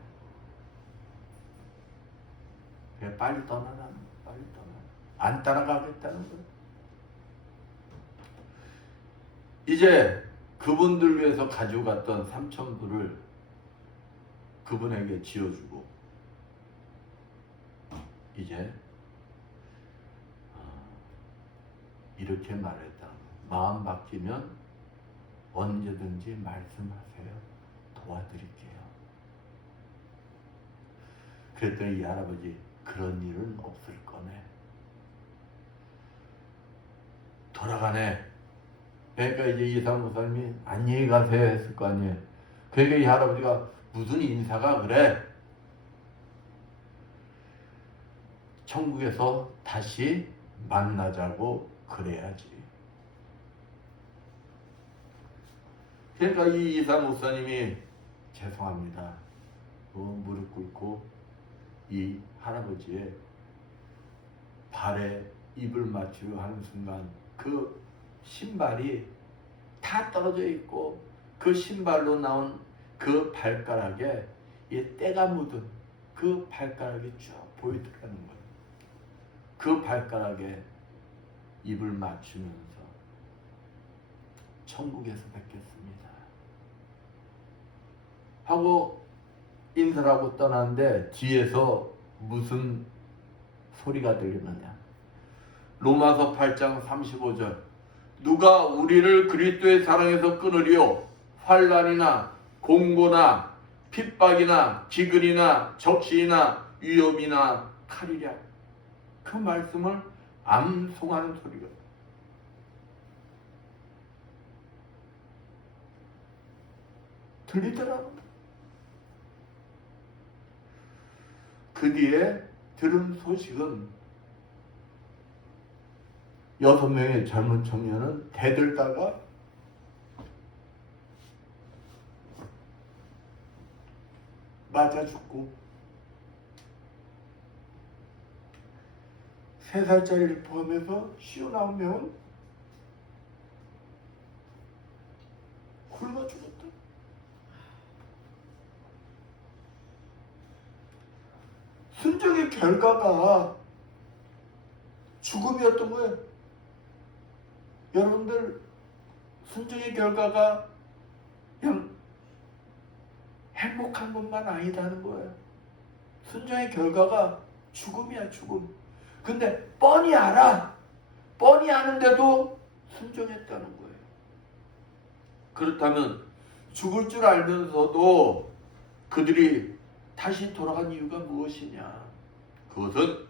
그래, 빨리 떠나라. 빨리 떠나. 안 따라가겠다는 거야. 이제 그분들 위해서 가지고 갔던 3,000불을 그분에게 지어주고 이제 이렇게 말했다. 마음 바뀌면 언제든지 말씀하세요. 도와드릴게요. 그랬더니 이 할아버지 그런 일은 없을 거네. 돌아가네. 그러니까 이제 이상 목사님이 안녕히 가세요 했을 거 아니에요. 그러니까 이 할아버지가 무슨 인사가 그래. 천국에서 다시 만나자고 그래야지. 그러니까 이 이상 목사님이 죄송합니다. 무릎 꿇고 이 할아버지의 발에 입을 맞추려 하는 순간 그 신발이 다 떨어져 있고 그 신발로 나온 그 발가락에 이 때가 묻은 그 발가락이 쭉 보이더라는 거예요. 그 발가락에 입을 맞추면서 천국에서 뵙겠습니다 하고 인사를 하고 떠났는데 뒤에서 무슨 소리가 들리느냐. 로마서 8장 35절. 누가 우리를 그리스도의 사랑에서 끊으리요? 환난이나 공고나 핍박이나 기근이나 적시나 위험이나 칼이랴. 그 말씀을 암송하는 소리가 들리더라고요. 그 뒤에 들은 소식은 6명의 젊은 청년은 대들다가 맞아 죽고 3살짜리를 포함해서 59명은 굶어 죽었다. 순종의 결과가 죽음이었던 거예요. 여러분들, 순종의 결과가 그냥 행복한 것만 아니다는 거예요. 순종의 결과가 죽음이야, 죽음. 근데 뻔히 알아. 뻔히 아는데도 순종했다는 거예요. 그렇다면 죽을 줄 알면서도 그들이 다시 돌아간 이유가 무엇이냐? 그것은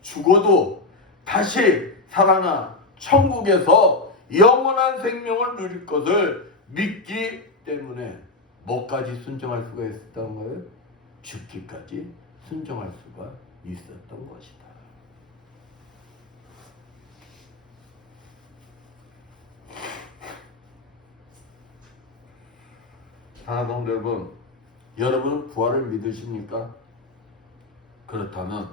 죽어도 다시 살아나 천국에서 영원한 생명을 누릴 것을 믿기 때문에 뭐까지 순종할 수가 있었던 거예요? 죽기까지 순종할 수가 있었던 것이다. 사랑하는 여러분, 여러분은 부활을 믿으십니까? 그렇다면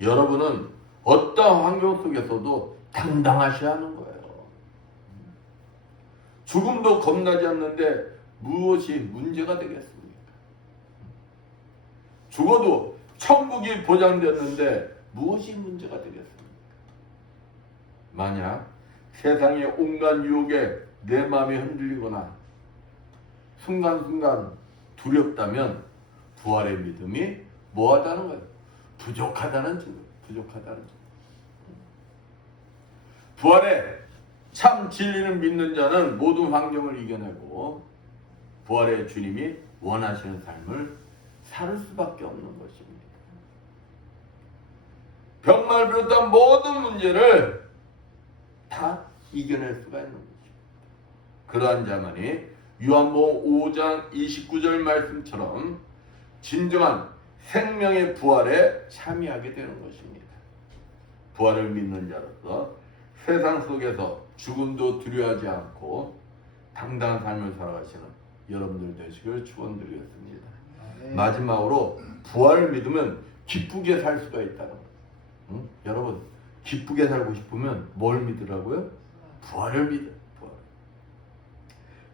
여러분은 어떤 환경 속에서도 당당하셔야 하는 거예요. 죽음도 겁나지 않는데 무엇이 문제가 되겠습니까? 죽어도 천국이 보장되었는데 무엇이 문제가 되겠습니까? 만약 세상의 온갖 유혹에 내 마음이 흔들리거나 순간순간 두렵다면 부활의 믿음이 뭐하다는 거예요? 부족하다는 증거. 부족하다는 증거. 부활의 참 진리를 믿는 자는 모든 환경을 이겨내고 부활의 주님이 원하시는 삶을 살 수밖에 없는 것입니다. 병마를 비롯한 모든 문제를 다 이겨낼 수가 있는 것입니다. 그러한 자만이 요한복음 5장 29절 말씀처럼 진정한 생명의 부활에 참여하게 되는 것입니다. 부활을 믿는 자로서 세상 속에서 죽음도 두려워하지 않고 당당한 삶을 살아가시는 여러분들 되시길 축원드리겠습니다. 마지막으로 부활을 믿으면 기쁘게 살 수가 있다는 거예요. 응? 여러분, 기쁘게 살고 싶으면 뭘 믿으라고요? 부활을 믿어. 부활.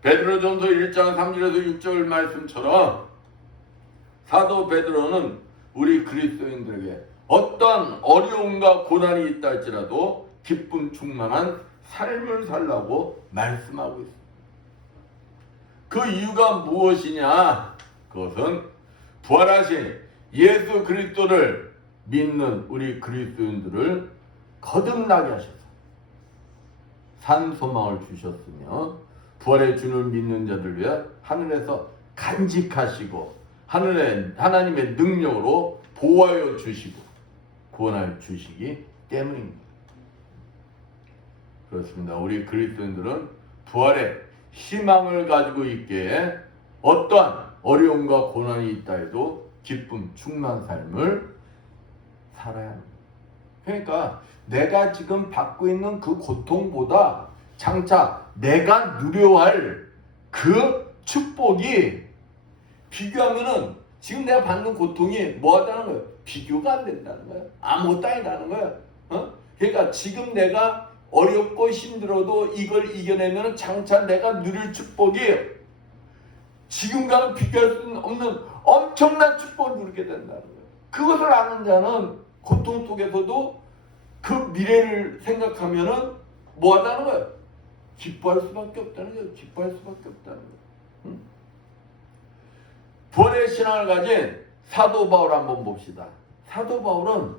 베드로전서 1장 3절에서 6절 말씀처럼 사도 베드로는 우리 그리스도인들에게 어떤 어려움과 고난이 있다 할지라도 기쁨 충만한 삶을 살라고 말씀하고 있습니다. 그 이유가 무엇이냐? 그것은 부활하신 예수 그리스도를 믿는 우리 그리스도인들을 거듭나게 하셔서 산 소망을 주셨으며 부활의 주를 믿는 자들 위해 하늘에서 간직하시고 하나님의 능력으로 보호하여 주시고 구원하여 주시기 때문입니다. 그렇습니다. 우리 그리스도인들은 부활의 희망을 가지고 있기에 어떠한 어려움과 고난이 있다 해도 기쁨 충만한 삶을 살아야 합니다. 그러니까 내가 지금 받고 있는 그 고통보다 장차 내가 누려할 그 축복이 비교하면은 지금 내가 받는 고통이 뭐하다는 거예요? 비교가 안 된다는 거예요. 아무것도 아니다는 거예요. 그러니까 지금 내가 어렵고 힘들어도 이걸 이겨내면 장차 내가 누릴 축복이 지금과는 비교할 수 없는 엄청난 축복을 누리게 된다는 거예요. 그것을 아는 자는 고통 속에서도 그 미래를 생각하면은 뭐 하다는 거예요? 기뻐할 수밖에 없다는 거예요. 기뻐할 수밖에 없다는 거예요. 응? 부활의 신앙을 가진 사도 바울 한번 봅시다. 사도 바울은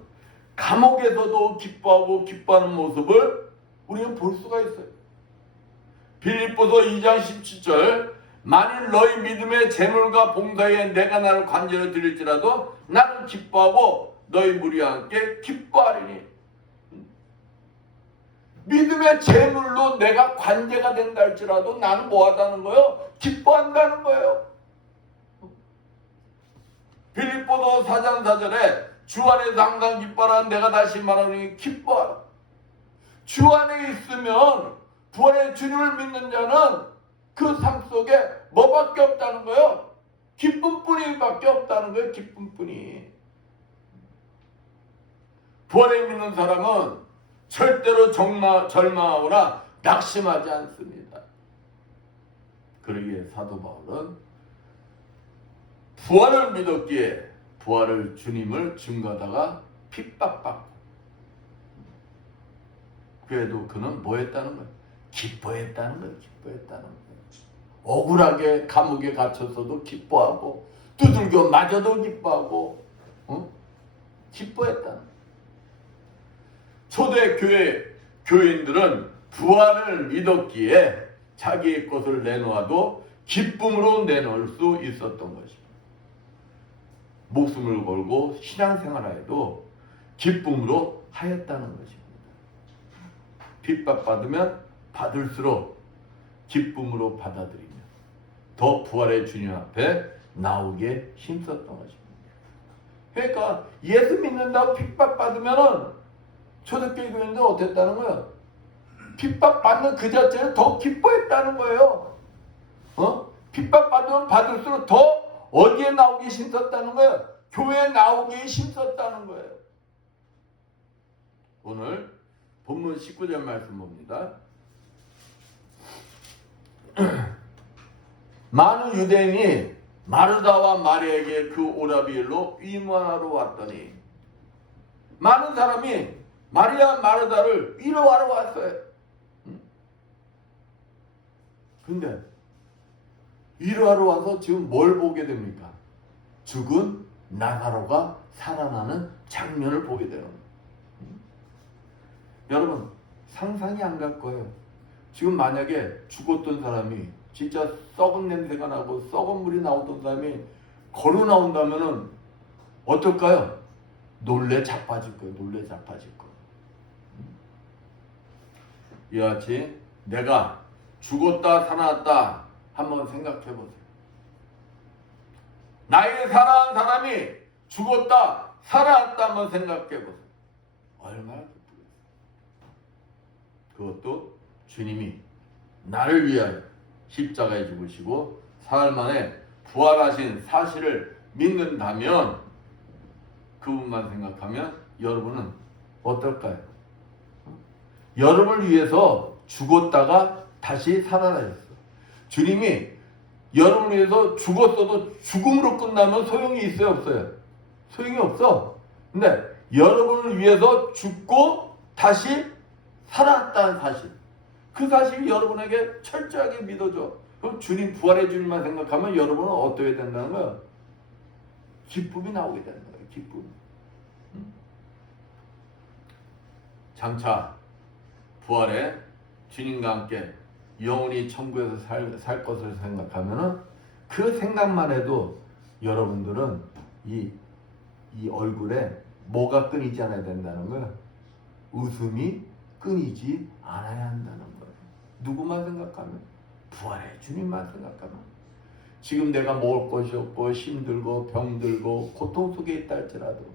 감옥에서도 기뻐하고 기뻐하는 모습을 우리는 볼 수가 있어요. 빌립보서 2장 17절 만일 너희 믿음의 재물과 봉사에 내가 나를 관제로 드릴지라도 나는 기뻐하고 너희 무리와 함께 기뻐하리니. 믿음의 재물로 내가 관제가 된다 할지라도 나는 뭐하다는 거예요? 기뻐한다는 거예요. 빌립보서 4장 4절에 주 안에서 항상 기뻐하라 내가 다시 말하노니 기뻐하라. 주 안에 있으면 부활의 주님을 믿는 자는 그 삶 속에 뭐밖에 없다는 거예요? 기쁨뿐이밖에 없다는 거예요. 기쁨뿐이. 부활에 믿는 사람은 절대로 절망하거나 낙심하지 않습니다. 그러기에 사도 바울은 부활을 믿었기에 부활을 주님을 증거하다가 핍박받고 그래도 그는 뭐 했다는 거예요? 기뻐했다는 거예요. 기뻐했다는 거예요. 억울하게 감옥에 갇혔어도 기뻐하고 두들겨 맞아도 기뻐하고 기뻐했다는 거예요. 초대 교인들은 부활을 믿었기에 자기의 것을 내놓아도 기쁨으로 내놓을 수 있었던 것입니다. 목숨을 걸고 신앙생활하여도 기쁨으로 하였다는 것입니다. 핍박받으면 받을수록 기쁨으로 받아들이며 더 부활의 주님 앞에 나오게 힘썼던 것입니다. 그러니까 예수 믿는다고 핍박받으면 초대교회 교인들 어땠다는 거예요? 핍박받는 그 자체를 더 기뻐했다는 거예요. 핍박받으면 받을수록 더 어디에 나오기 힘썼다는 거예요? 교회에 나오기 힘썼다는 거예요. 오늘 본문 19절 말씀 봅니다. 많은 유대인이 마르다와 마리아에게 그 오라비엘로 위문하러 왔더니 많은 사람이 마리아 마르다를 위로하러 왔어요. 근데 위로하러 와서 지금 뭘 보게 됩니까? 죽은 나사로가 살아나는 장면을 보게 되는 거예요. 여러분 상상이 안 갈 거예요. 지금 만약에 죽었던 사람이 진짜 썩은 냄새가 나고 썩은 물이 나오던 사람이 걸어 나온다면은 어떨까요? 놀래 자빠질 거예요. 놀래 자빠질 거예요. 이와 같이 내가 죽었다 살아났다 한번 생각해 보세요. 나에게 사랑한 사람이 죽었다 살아났다 한번 생각해 보세요. 얼마나 기쁘겠어요. 그것도 주님이 나를 위하여 십자가에 죽으시고 사흘 만에 부활하신 사실을 믿는다면 그분만 생각하면 여러분은 어떨까요? 여러분을 위해서 죽었다가 다시 살아나셨어요. 주님이 여러분을 위해서 죽었어도 죽음으로 끝나면 소용이 있어요? 없어요? 소용이 없어. 근데 여러분을 위해서 죽고 다시 살아났다는 사실, 그 사실이 여러분에게 철저하게 믿어져. 그럼 주님, 부활의 주님만 생각하면 여러분은 어떻게 된다는 거예요? 기쁨이 나오게 되는 거예요. 기쁨. 장차 부활의 주님과 함께 영원히 천국에서 살 것을 생각하면은 그 생각만 해도 여러분들은 이 얼굴에 뭐가 끊이지 않아야 된다는 거예요. 웃음이 끊이지 않아야 한다는 거예요. 누구만 생각하면? 부활의 주님만 생각하면. 지금 내가 먹을 것이 없고 힘들고 병들고 고통 속에 있다 할지라도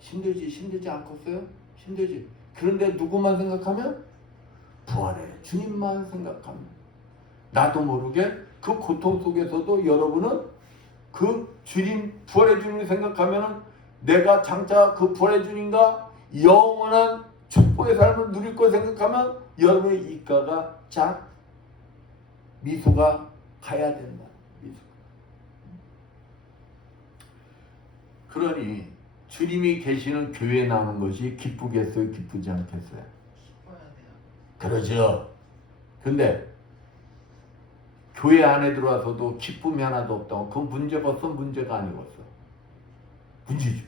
힘들지 않겠어요? 힘들지. 그런데 누구만 생각하면? 부활의 주님만 생각하면 나도 모르게 그 고통 속에서도 여러분은 그 주님, 부활의 주님을 생각하면 내가 장차 그 부활의 주님과 영원한 축복의 삶을 누릴 거 생각하면 여러분의 입가가 쫙 미소가 가야 된다. 미소. 그러니 주님이 계시는 교회에 나오는 것이 기쁘겠어요? 기쁘지 않겠어요? 기뻐야 돼요. 그러죠. 근데 교회 안에 들어와서도 기쁨이 하나도 없다고. 그건 문제겠어? 문제가 아니겠어? 문제죠.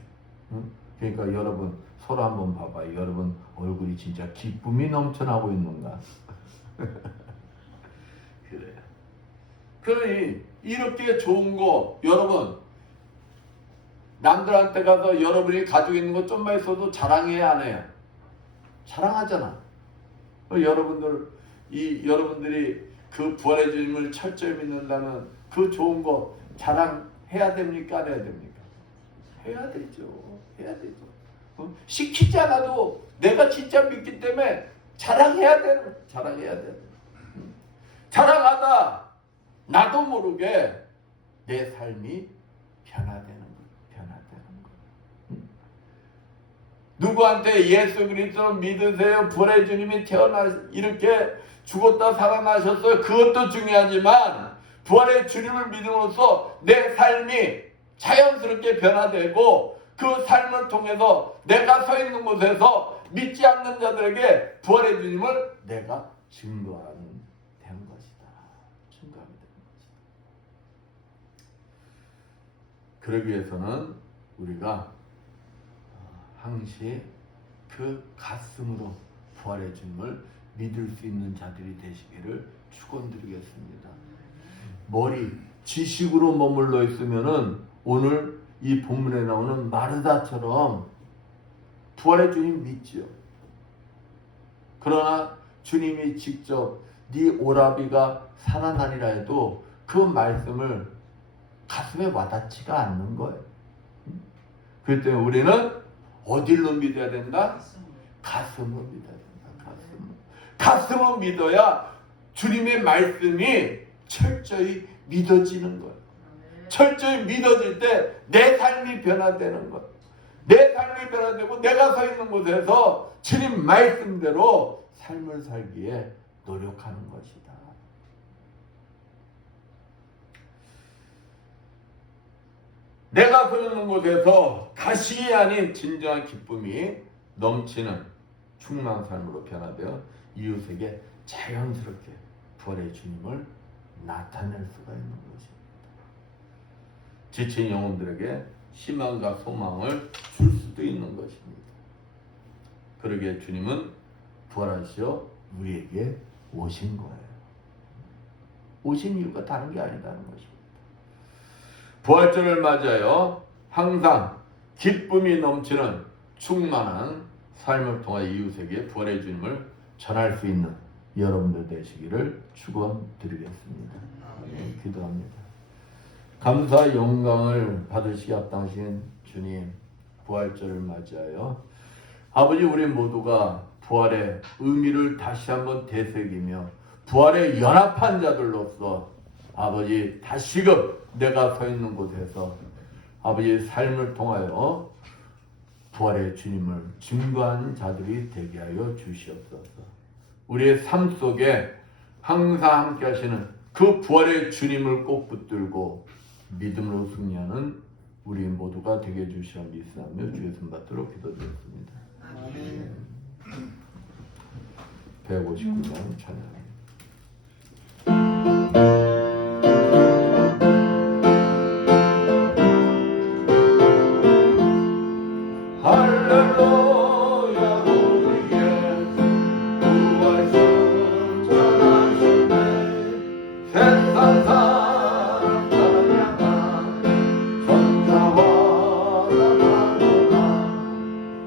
응? 그러니까 여러분 서로 한번 봐봐요. 여러분 얼굴이 진짜 기쁨이 넘쳐나고 있는가? 그래요. 그러니 이렇게 좋은 거 여러분 남들한테 가서 여러분이 가지고 있는 거 좀만 있어도 자랑해야 안 해요? 자랑하잖아. 여러분들이 그 부활의 주님을 철저히 믿는다면 그 좋은 거 자랑해야 됩니까? 안 해야 됩니까? 해야 되죠. 해야 되죠. 시키지 않아도 내가 진짜 믿기 때문에 자랑해야 돼. 자랑하다 나도 모르게 내 삶이 변화되는 거야. 누구한테 예수 그리스도를 믿으세요. 부활의 주님이 이렇게 죽었다 살아나셨어요. 그것도 중요하지만 부활의 주님을 믿음으로써 내 삶이 자연스럽게 변화되고 그 삶을 통해서 내가 서 있는 곳에서 믿지 않는 자들에게 부활의 주님을 내가 증거하게 된 것이다. 그러기 위해서는 우리가 항시 그 가슴으로 부활의 주님을 믿을 수 있는 자들이 되시기를 축원드리겠습니다. 머리 지식으로 머물러 있으면은 오늘 이 본문에 나오는 마르다처럼 부활의 주님 믿지요. 그러나 주님이 직접 네 오라비가 살아나리라 해도 그 말씀을 가슴에 와닿지가 않는 거예요. 그렇기 때문에 우리는 어디로 믿어야 된다? 가슴으로 믿어야 된다. 가슴으로 믿어야 주님의 말씀이 철저히 믿어지는 거예요. 철저히 믿어질 때 내 삶이 변화되는 거예요. 내 삶이 변화되고 내가 서 있는 곳에서 주님 말씀대로 삶을 살기에 노력하는 것이다. 내가 서 있는 곳에서 가식이 아닌 진정한 기쁨이 넘치는 충만한 삶으로 변화되어 이웃에게 자연스럽게 부활의 주님을 나타낼 수가 있는 것입니다. 지친 영혼들에게 희망과 소망을 줄 수도 있는 것입니다. 그러기에 주님은 부활하시어 우리에게 오신 거예요. 오신 이유가 다른 게 아니다는 것입니다. 부활절을 맞아요. 항상 기쁨이 넘치는 충만한 삶을 통해 이웃에게 부활의 주님을 전할 수 있는 여러분들 되시기를 축원드리겠습니다. 네, 기도합니다. 감사 영광을 받으시기 합당하신 주님, 부활절을 맞이하여 아버지 우리 모두가 부활의 의미를 다시 한번 되새기며 부활에 연합한 자들로서 아버지 다시금 내가 서 있는 곳에서 아버지의 삶을 통하여 부활의 주님을 증거하는 자들이 되게 하여 주시옵소서. 우리의 삶 속에 항상 함께 하시는 그 부활의 주님을 꼭 붙들고 믿음으로 승리하는 우리 모두가 되게 해주시어 믿사하며 주의 손 받도록 기도드렸습니다. 159장 찬양.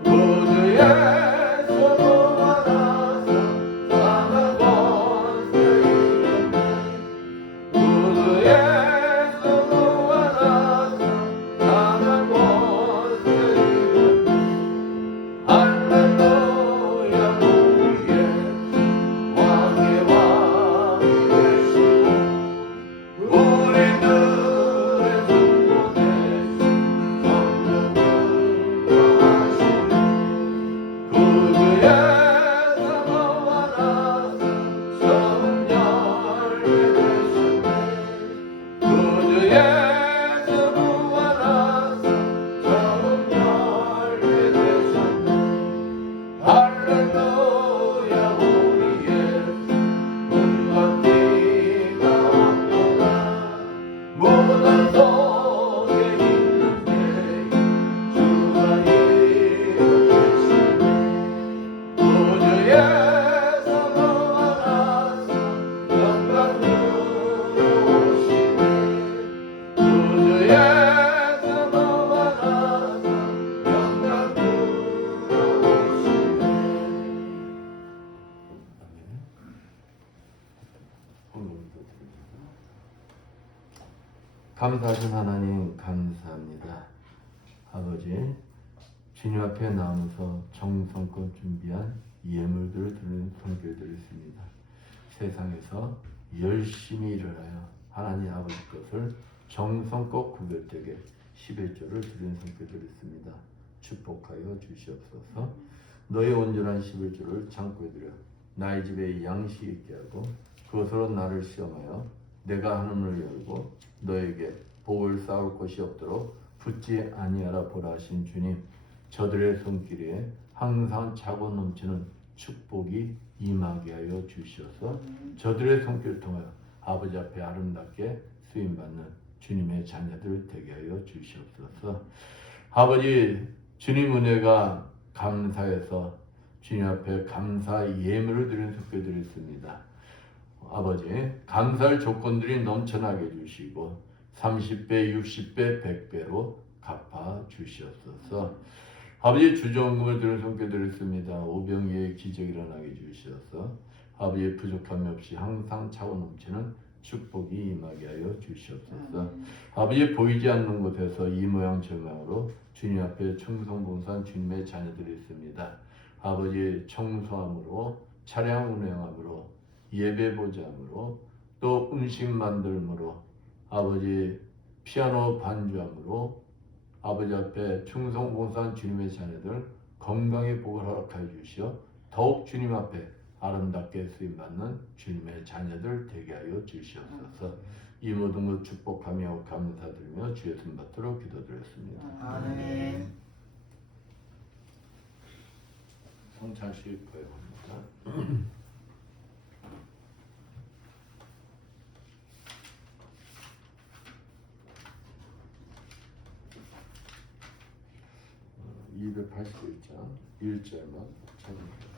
구주 예수 구원하사 사는 곳 감사하신 하나님 감사합니다. 아버지 주님 앞에 나오면서 정성껏 준비한 예물들을 드리는 손길들이 있습니다. 세상에서 열심히 일하여 하나님 아버지 것을 정성껏 구별되게 11조를 드리는 손길들이 있습니다. 축복하여 주시옵소서. 너의 온전한 11조를 창고에 들여 나의 집에 양식 있게 하고 그것으로 나를 시험하여 내가 하늘을 열고 너에게 복을 쌓을 것이 없도록 붙지 아니하라 보라 하신 주님, 저들의 손길에 항상 차고 넘치는 축복이 임하게 하여 주시어서 저들의 손길을 통하여 아버지 앞에 아름답게 쓰임받는 주님의 자녀들 되게 하여 주시옵소서. 아버지 주님 은혜가 감사해서 주님 앞에 감사 예물을 드리는 속죄들이 있습니다. 아버지 감사할 조건들이 넘쳐나게 주시고 30배, 60배, 100배로 갚아 주시옵소서. 아버지 주정금을 드리는 손길들이 있습니다. 오병이의 기적이 일어나게 주시옵소서. 아버지의 부족함이 없이 항상 차고 넘치는 축복이 임하게 하여 주시옵소서. 아버지 보이지 않는 곳에서 이 모양 저 모양으로 주님 앞에 충성봉사한 주님의 자녀들이 있습니다. 아버지 청소함으로 차량 운행함으로 예배 보좌함으로 또 음식 만들므로 아버지 피아노 반주함으로 아버지 앞에 충성봉사한 주님의 자녀들 건강의 복을 허락하여 주시어 더욱 주님 앞에 아름답게 쓰임받는 주님의 자녀들 되게 하여 주시옵소서. 이 모든 것 축복하며 감사드리며 주의 손받도록 기도드렸습니다. 아멘. 성찬식 거듭합니다. (281장) 1절만 찬양합니다.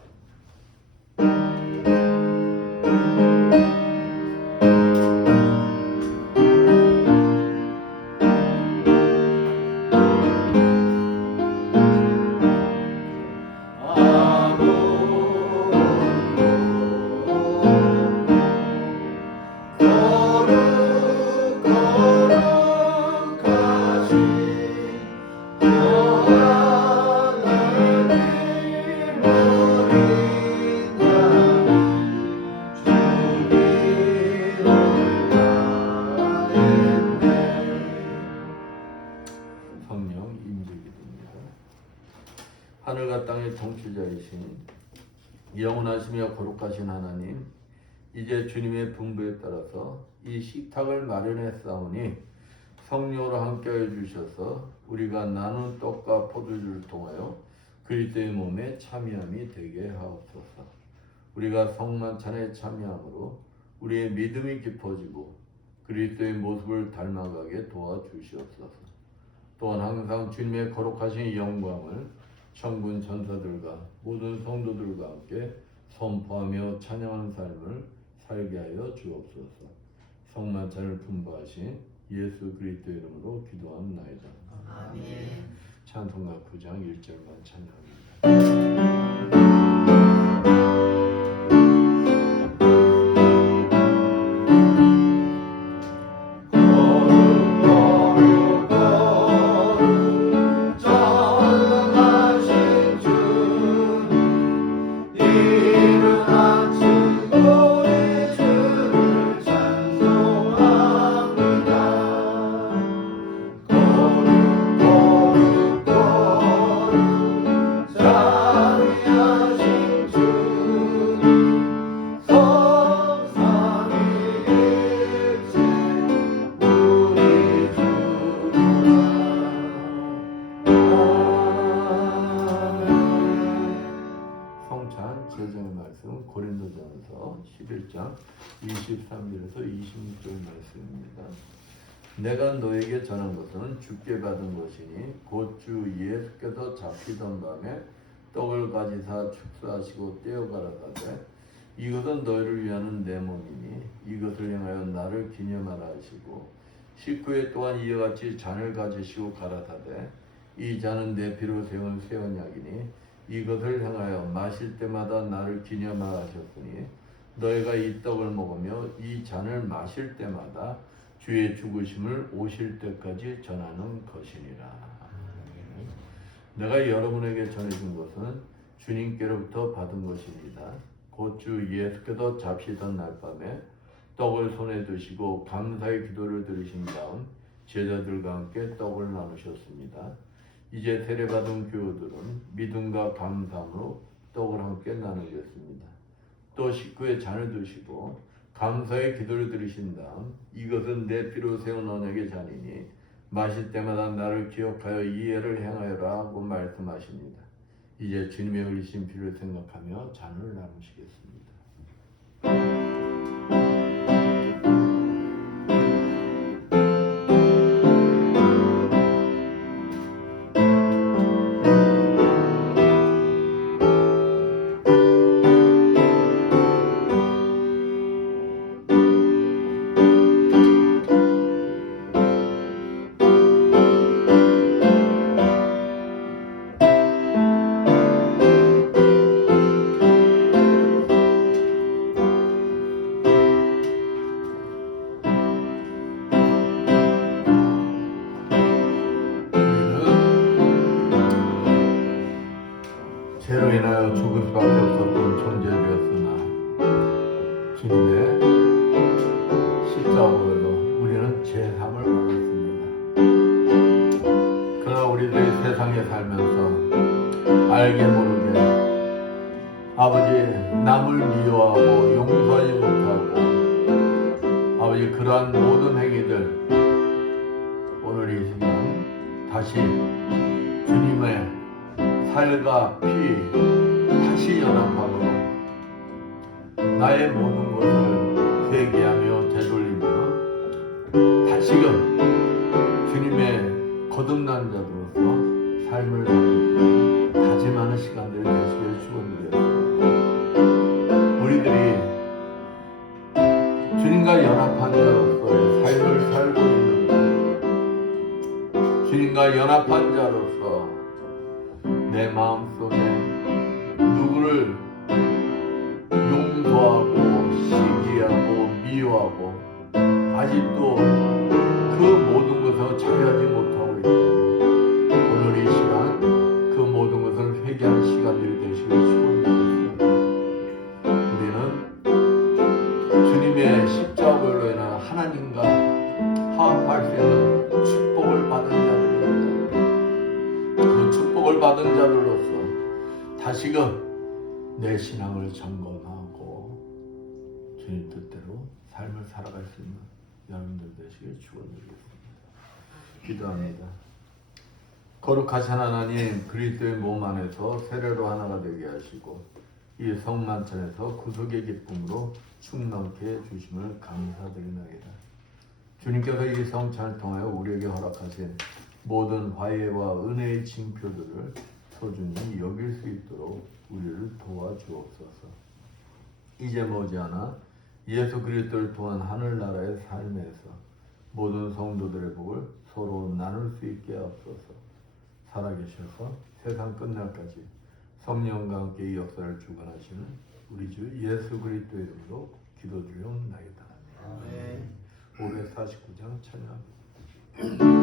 성령 임재기도입니다. 하늘과 땅의 통치자이신 영원하시며 거룩하신 하나님, 이제 주님의 분부에 따라서 이 식탁을 마련했사오니 성령으로 함께하여 주셔서 우리가 나눈 떡과 포도주를 통하여 그리스도의 몸에 참여함이 되게 하옵소서. 우리가 성만찬에 참여함으로 우리의 믿음이 깊어지고 그리스도의 모습을 닮아가게 도와주시옵소서. 또한 항상 주님의 거룩하신 영광을 천군 천사들과 모든 성도들과 함께 선포하며 찬양하는 삶을 살게 하여 주옵소서. 성만찬을 분부하신 예수 그리스도 이름으로 기도합나이다. 아멘. 찬송가 9장 1절만 찬양합니다. 성찬 제정의 말씀 고린도전서 11장 23절에서 26절 말씀입니다. 내가 너에게 전한 것은 주께 받은 것이니 곧 주 예수께서 잡히던 밤에 떡을 가지사 축사하시고 떼어 가라사대 이것은 너희를 위하는 내 몸이니 이것을 행하여 나를 기념하라 하시고 식후에 또한 이와 같이 잔을 가지시고 가라사대 이 잔은 내 피로 세운 새 언약이니 이것을 행하여 마실 때마다 나를 기념하라 하셨으니 너희가 이 떡을 먹으며 이 잔을 마실 때마다 주의 죽으심을 오실 때까지 전하는 것이니라. 내가 여러분에게 전해준 것은 주님께로부터 받은 것입니다. 곧 주 예수께서 잡히던 날 밤에 떡을 손에 드시고 감사의 기도를 드리신 다음 제자들과 함께 떡을 나누셨습니다. 이제 세례받은 교우들은 믿음과 감사함으로 떡을 함께 나누겠습니다. 또 식구의 잔을 드시고 감사의 기도를 드리신 다음 이것은 내 피로 세운 언약의 잔이니 마실 때마다 나를 기억하여 이 예를 행하여라 하고 말씀하십니다. 이제 주님의 흘리신 피를 생각하며 잔을 나누시겠습니다. 죄로 인하여 죽을 수밖에 없었던 존재되었으나 주님의 십자가로 우리는 죄사함을 받았습니다. 그러나 우리들이 세상에 살면서 알게 모르게 아버지 남을 미워하고 용서하지 못하고 아버지 그러한 모든 행위들 오늘 이 시간 다시 주님의 살과 피 다시 연합함으로 나의 모든 것을 회개하며 되돌리며 다시금 주님의 거듭난 자로서 삶을 살고 다짐하는 시간들을 되시길 축원드립니다. 우리들이 주님과 연합한 자로서의 삶을 살고 있는 것, 주님과 연합한 자로서 내 마음속에 누구를 용서하고 시기하고 미워하고 아직도 그 모든 것을 자유하지 못하고 있다. 오늘 이 시간 그 모든 것을 회개하는 시간들이 되시길 축원드립니다. 우리는 주님의 십자가로 인한 하나님과 화합할 수 있는 축복을 받은 자들입니다. 그 축복을 받은 자들로서 다시금 내 신앙을 점검하고 주님 뜻대로 삶을 살아갈 수 있는 여러분들 되시길 축원드리겠습니다. 기도합니다. 거룩하신 하나님, 그리스도의 몸 안에서 세례로 하나가 되게 하시고 이 성만찬에서 구속의 기쁨으로 충만케 주심을 감사드리나이다. 주님께서 이 성찬을 통하여 우리에게 허락하신 모든 화해와 은혜의 징표들을 소중히 여길 수 있도록 우리를 도와주옵소서. 이제 머지않아 예수 그리스도를 통한 하늘나라의 삶에서 모든 성도들의 복을 서로 나눌 수 있게 하옵소서. 살아계셔서 세상 끝날까지 성령과 함께 이 역사를 주관하시는 우리 주 예수 그리스도의 이름으로 기도드리옵나이다. 아멘. 549장 찬양합니다.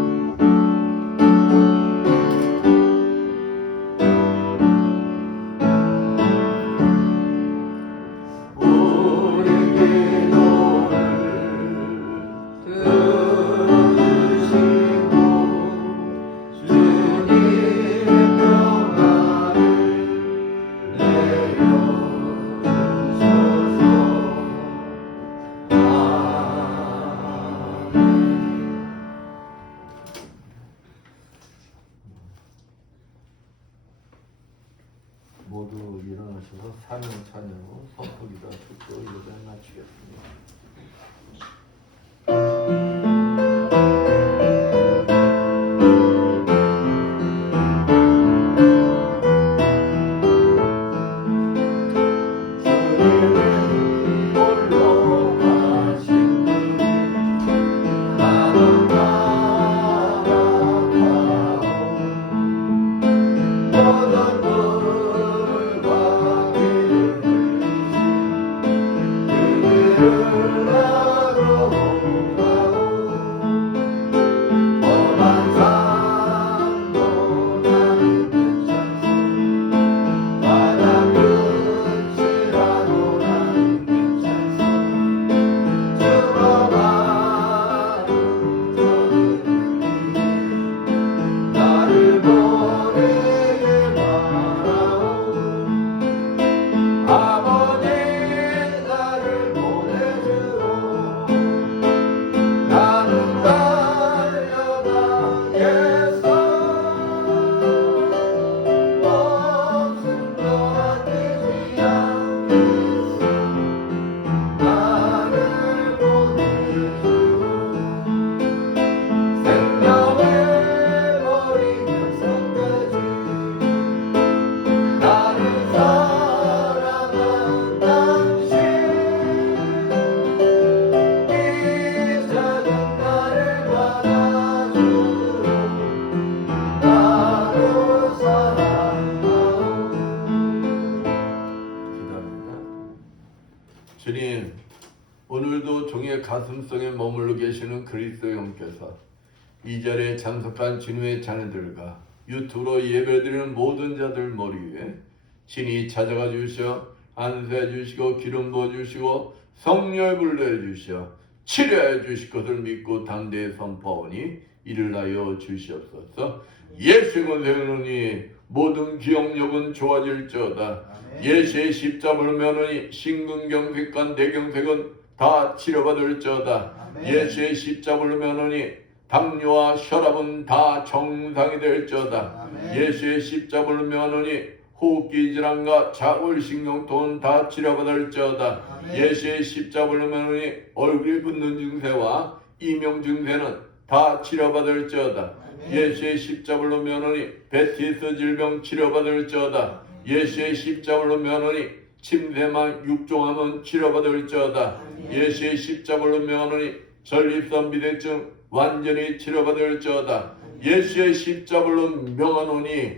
모두 일어나셔서 사명 찬양으로 선포기도 하시고 예배 마치겠습니다. 주님, 오늘도 종의 가슴속에 머물러 계시는 그리스도 영께서 이 자리에 참석한 주님의 자녀들과 유튜브로 예배드리는 모든 자들 머리 위에 친히 찾아가 주시어 안수해 주시고 기름 부어 주시고 성령의 불 내려 주시어 치료해 주실 것을 믿고 담대히 선포하오니 이를 하여 주시옵소서. 예수의 권세노니 모든 기억력은 좋아질지어다. 예수의 십자가를 면하니 심근경색과 뇌경색은 다 치료받을지어다. 예수의 십자가를 면하니 당뇨와 혈압은 다 정상이 될지어다. 예수의 십자가를 면하니 호흡기 질환과 자골신경통은 다 치료받을지어다. 예수의 십자가를 면하니 얼굴이 붓는 증세와 이명 증세는 다 치료받을지어다. 예수의 십자가로 면하니 베티스 질병 치료받을지어다. 예수의 십자가로 면하니 침샘만 육종함은 치료받을지어다. 예수의 십자가로 면하니 전립선 비대증 완전히 치료받을지어다. 예수의 십자가로 명하노니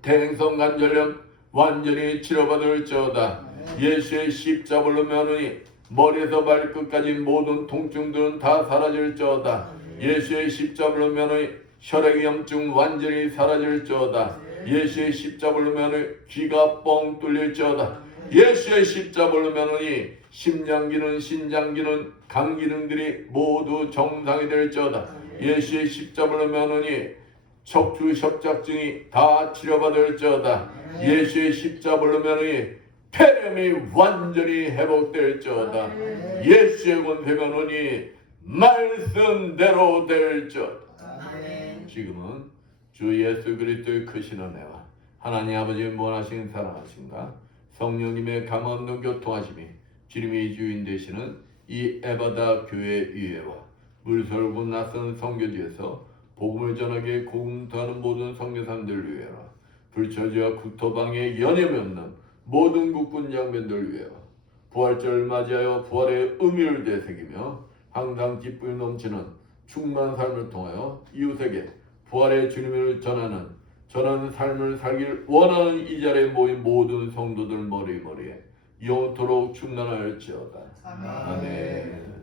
대행성 관절염 완전히 치료받을지어다. 예수의 십자가로 면하니 머리에서 발끝까지 모든 통증들은 다 사라질지어다. 예수의 십자가로 면하니 혈액염증 완전히 사라질지어다. 예수의 십자가로 면하니 귀가 뻥 뚫릴지어다. 예수의 십자가로 면하니 심장기능, 신장기능, 간 기능들이 모두 정상이 될지어다. 예수의 십자가로 면하니 척추 협착증이 다 치료받을지어다. 예수의 십자가로 면하니 폐렴이 완전히 회복될지어다. 예수의 권세가 노니 말씀대로 될지어다. 지금은 주 예수 그리스도의 크신 은혜와 하나님 아버지의 무한하신 사랑하심과 성령님의 감화없는 교통하심이 주님이 주인 되시는 이 에바다 교회 위에와 물설고 낯선 선교지에서 복음을 전하게 공통하는 모든 선교사님들 위해라. 불처지와 국토방에 연염이 없는 모든 국군 장병들 위해라. 부활절을 맞이하여 부활의 의미를 되새기며 항상 기쁨이 넘치는 충만한 삶을 통하여 이웃에게 부활의 주님을 전하는 삶을 살길 원하는 이 자리에 모인 모든 성도들 머리에 영원토록 충만하였지어다. 아멘.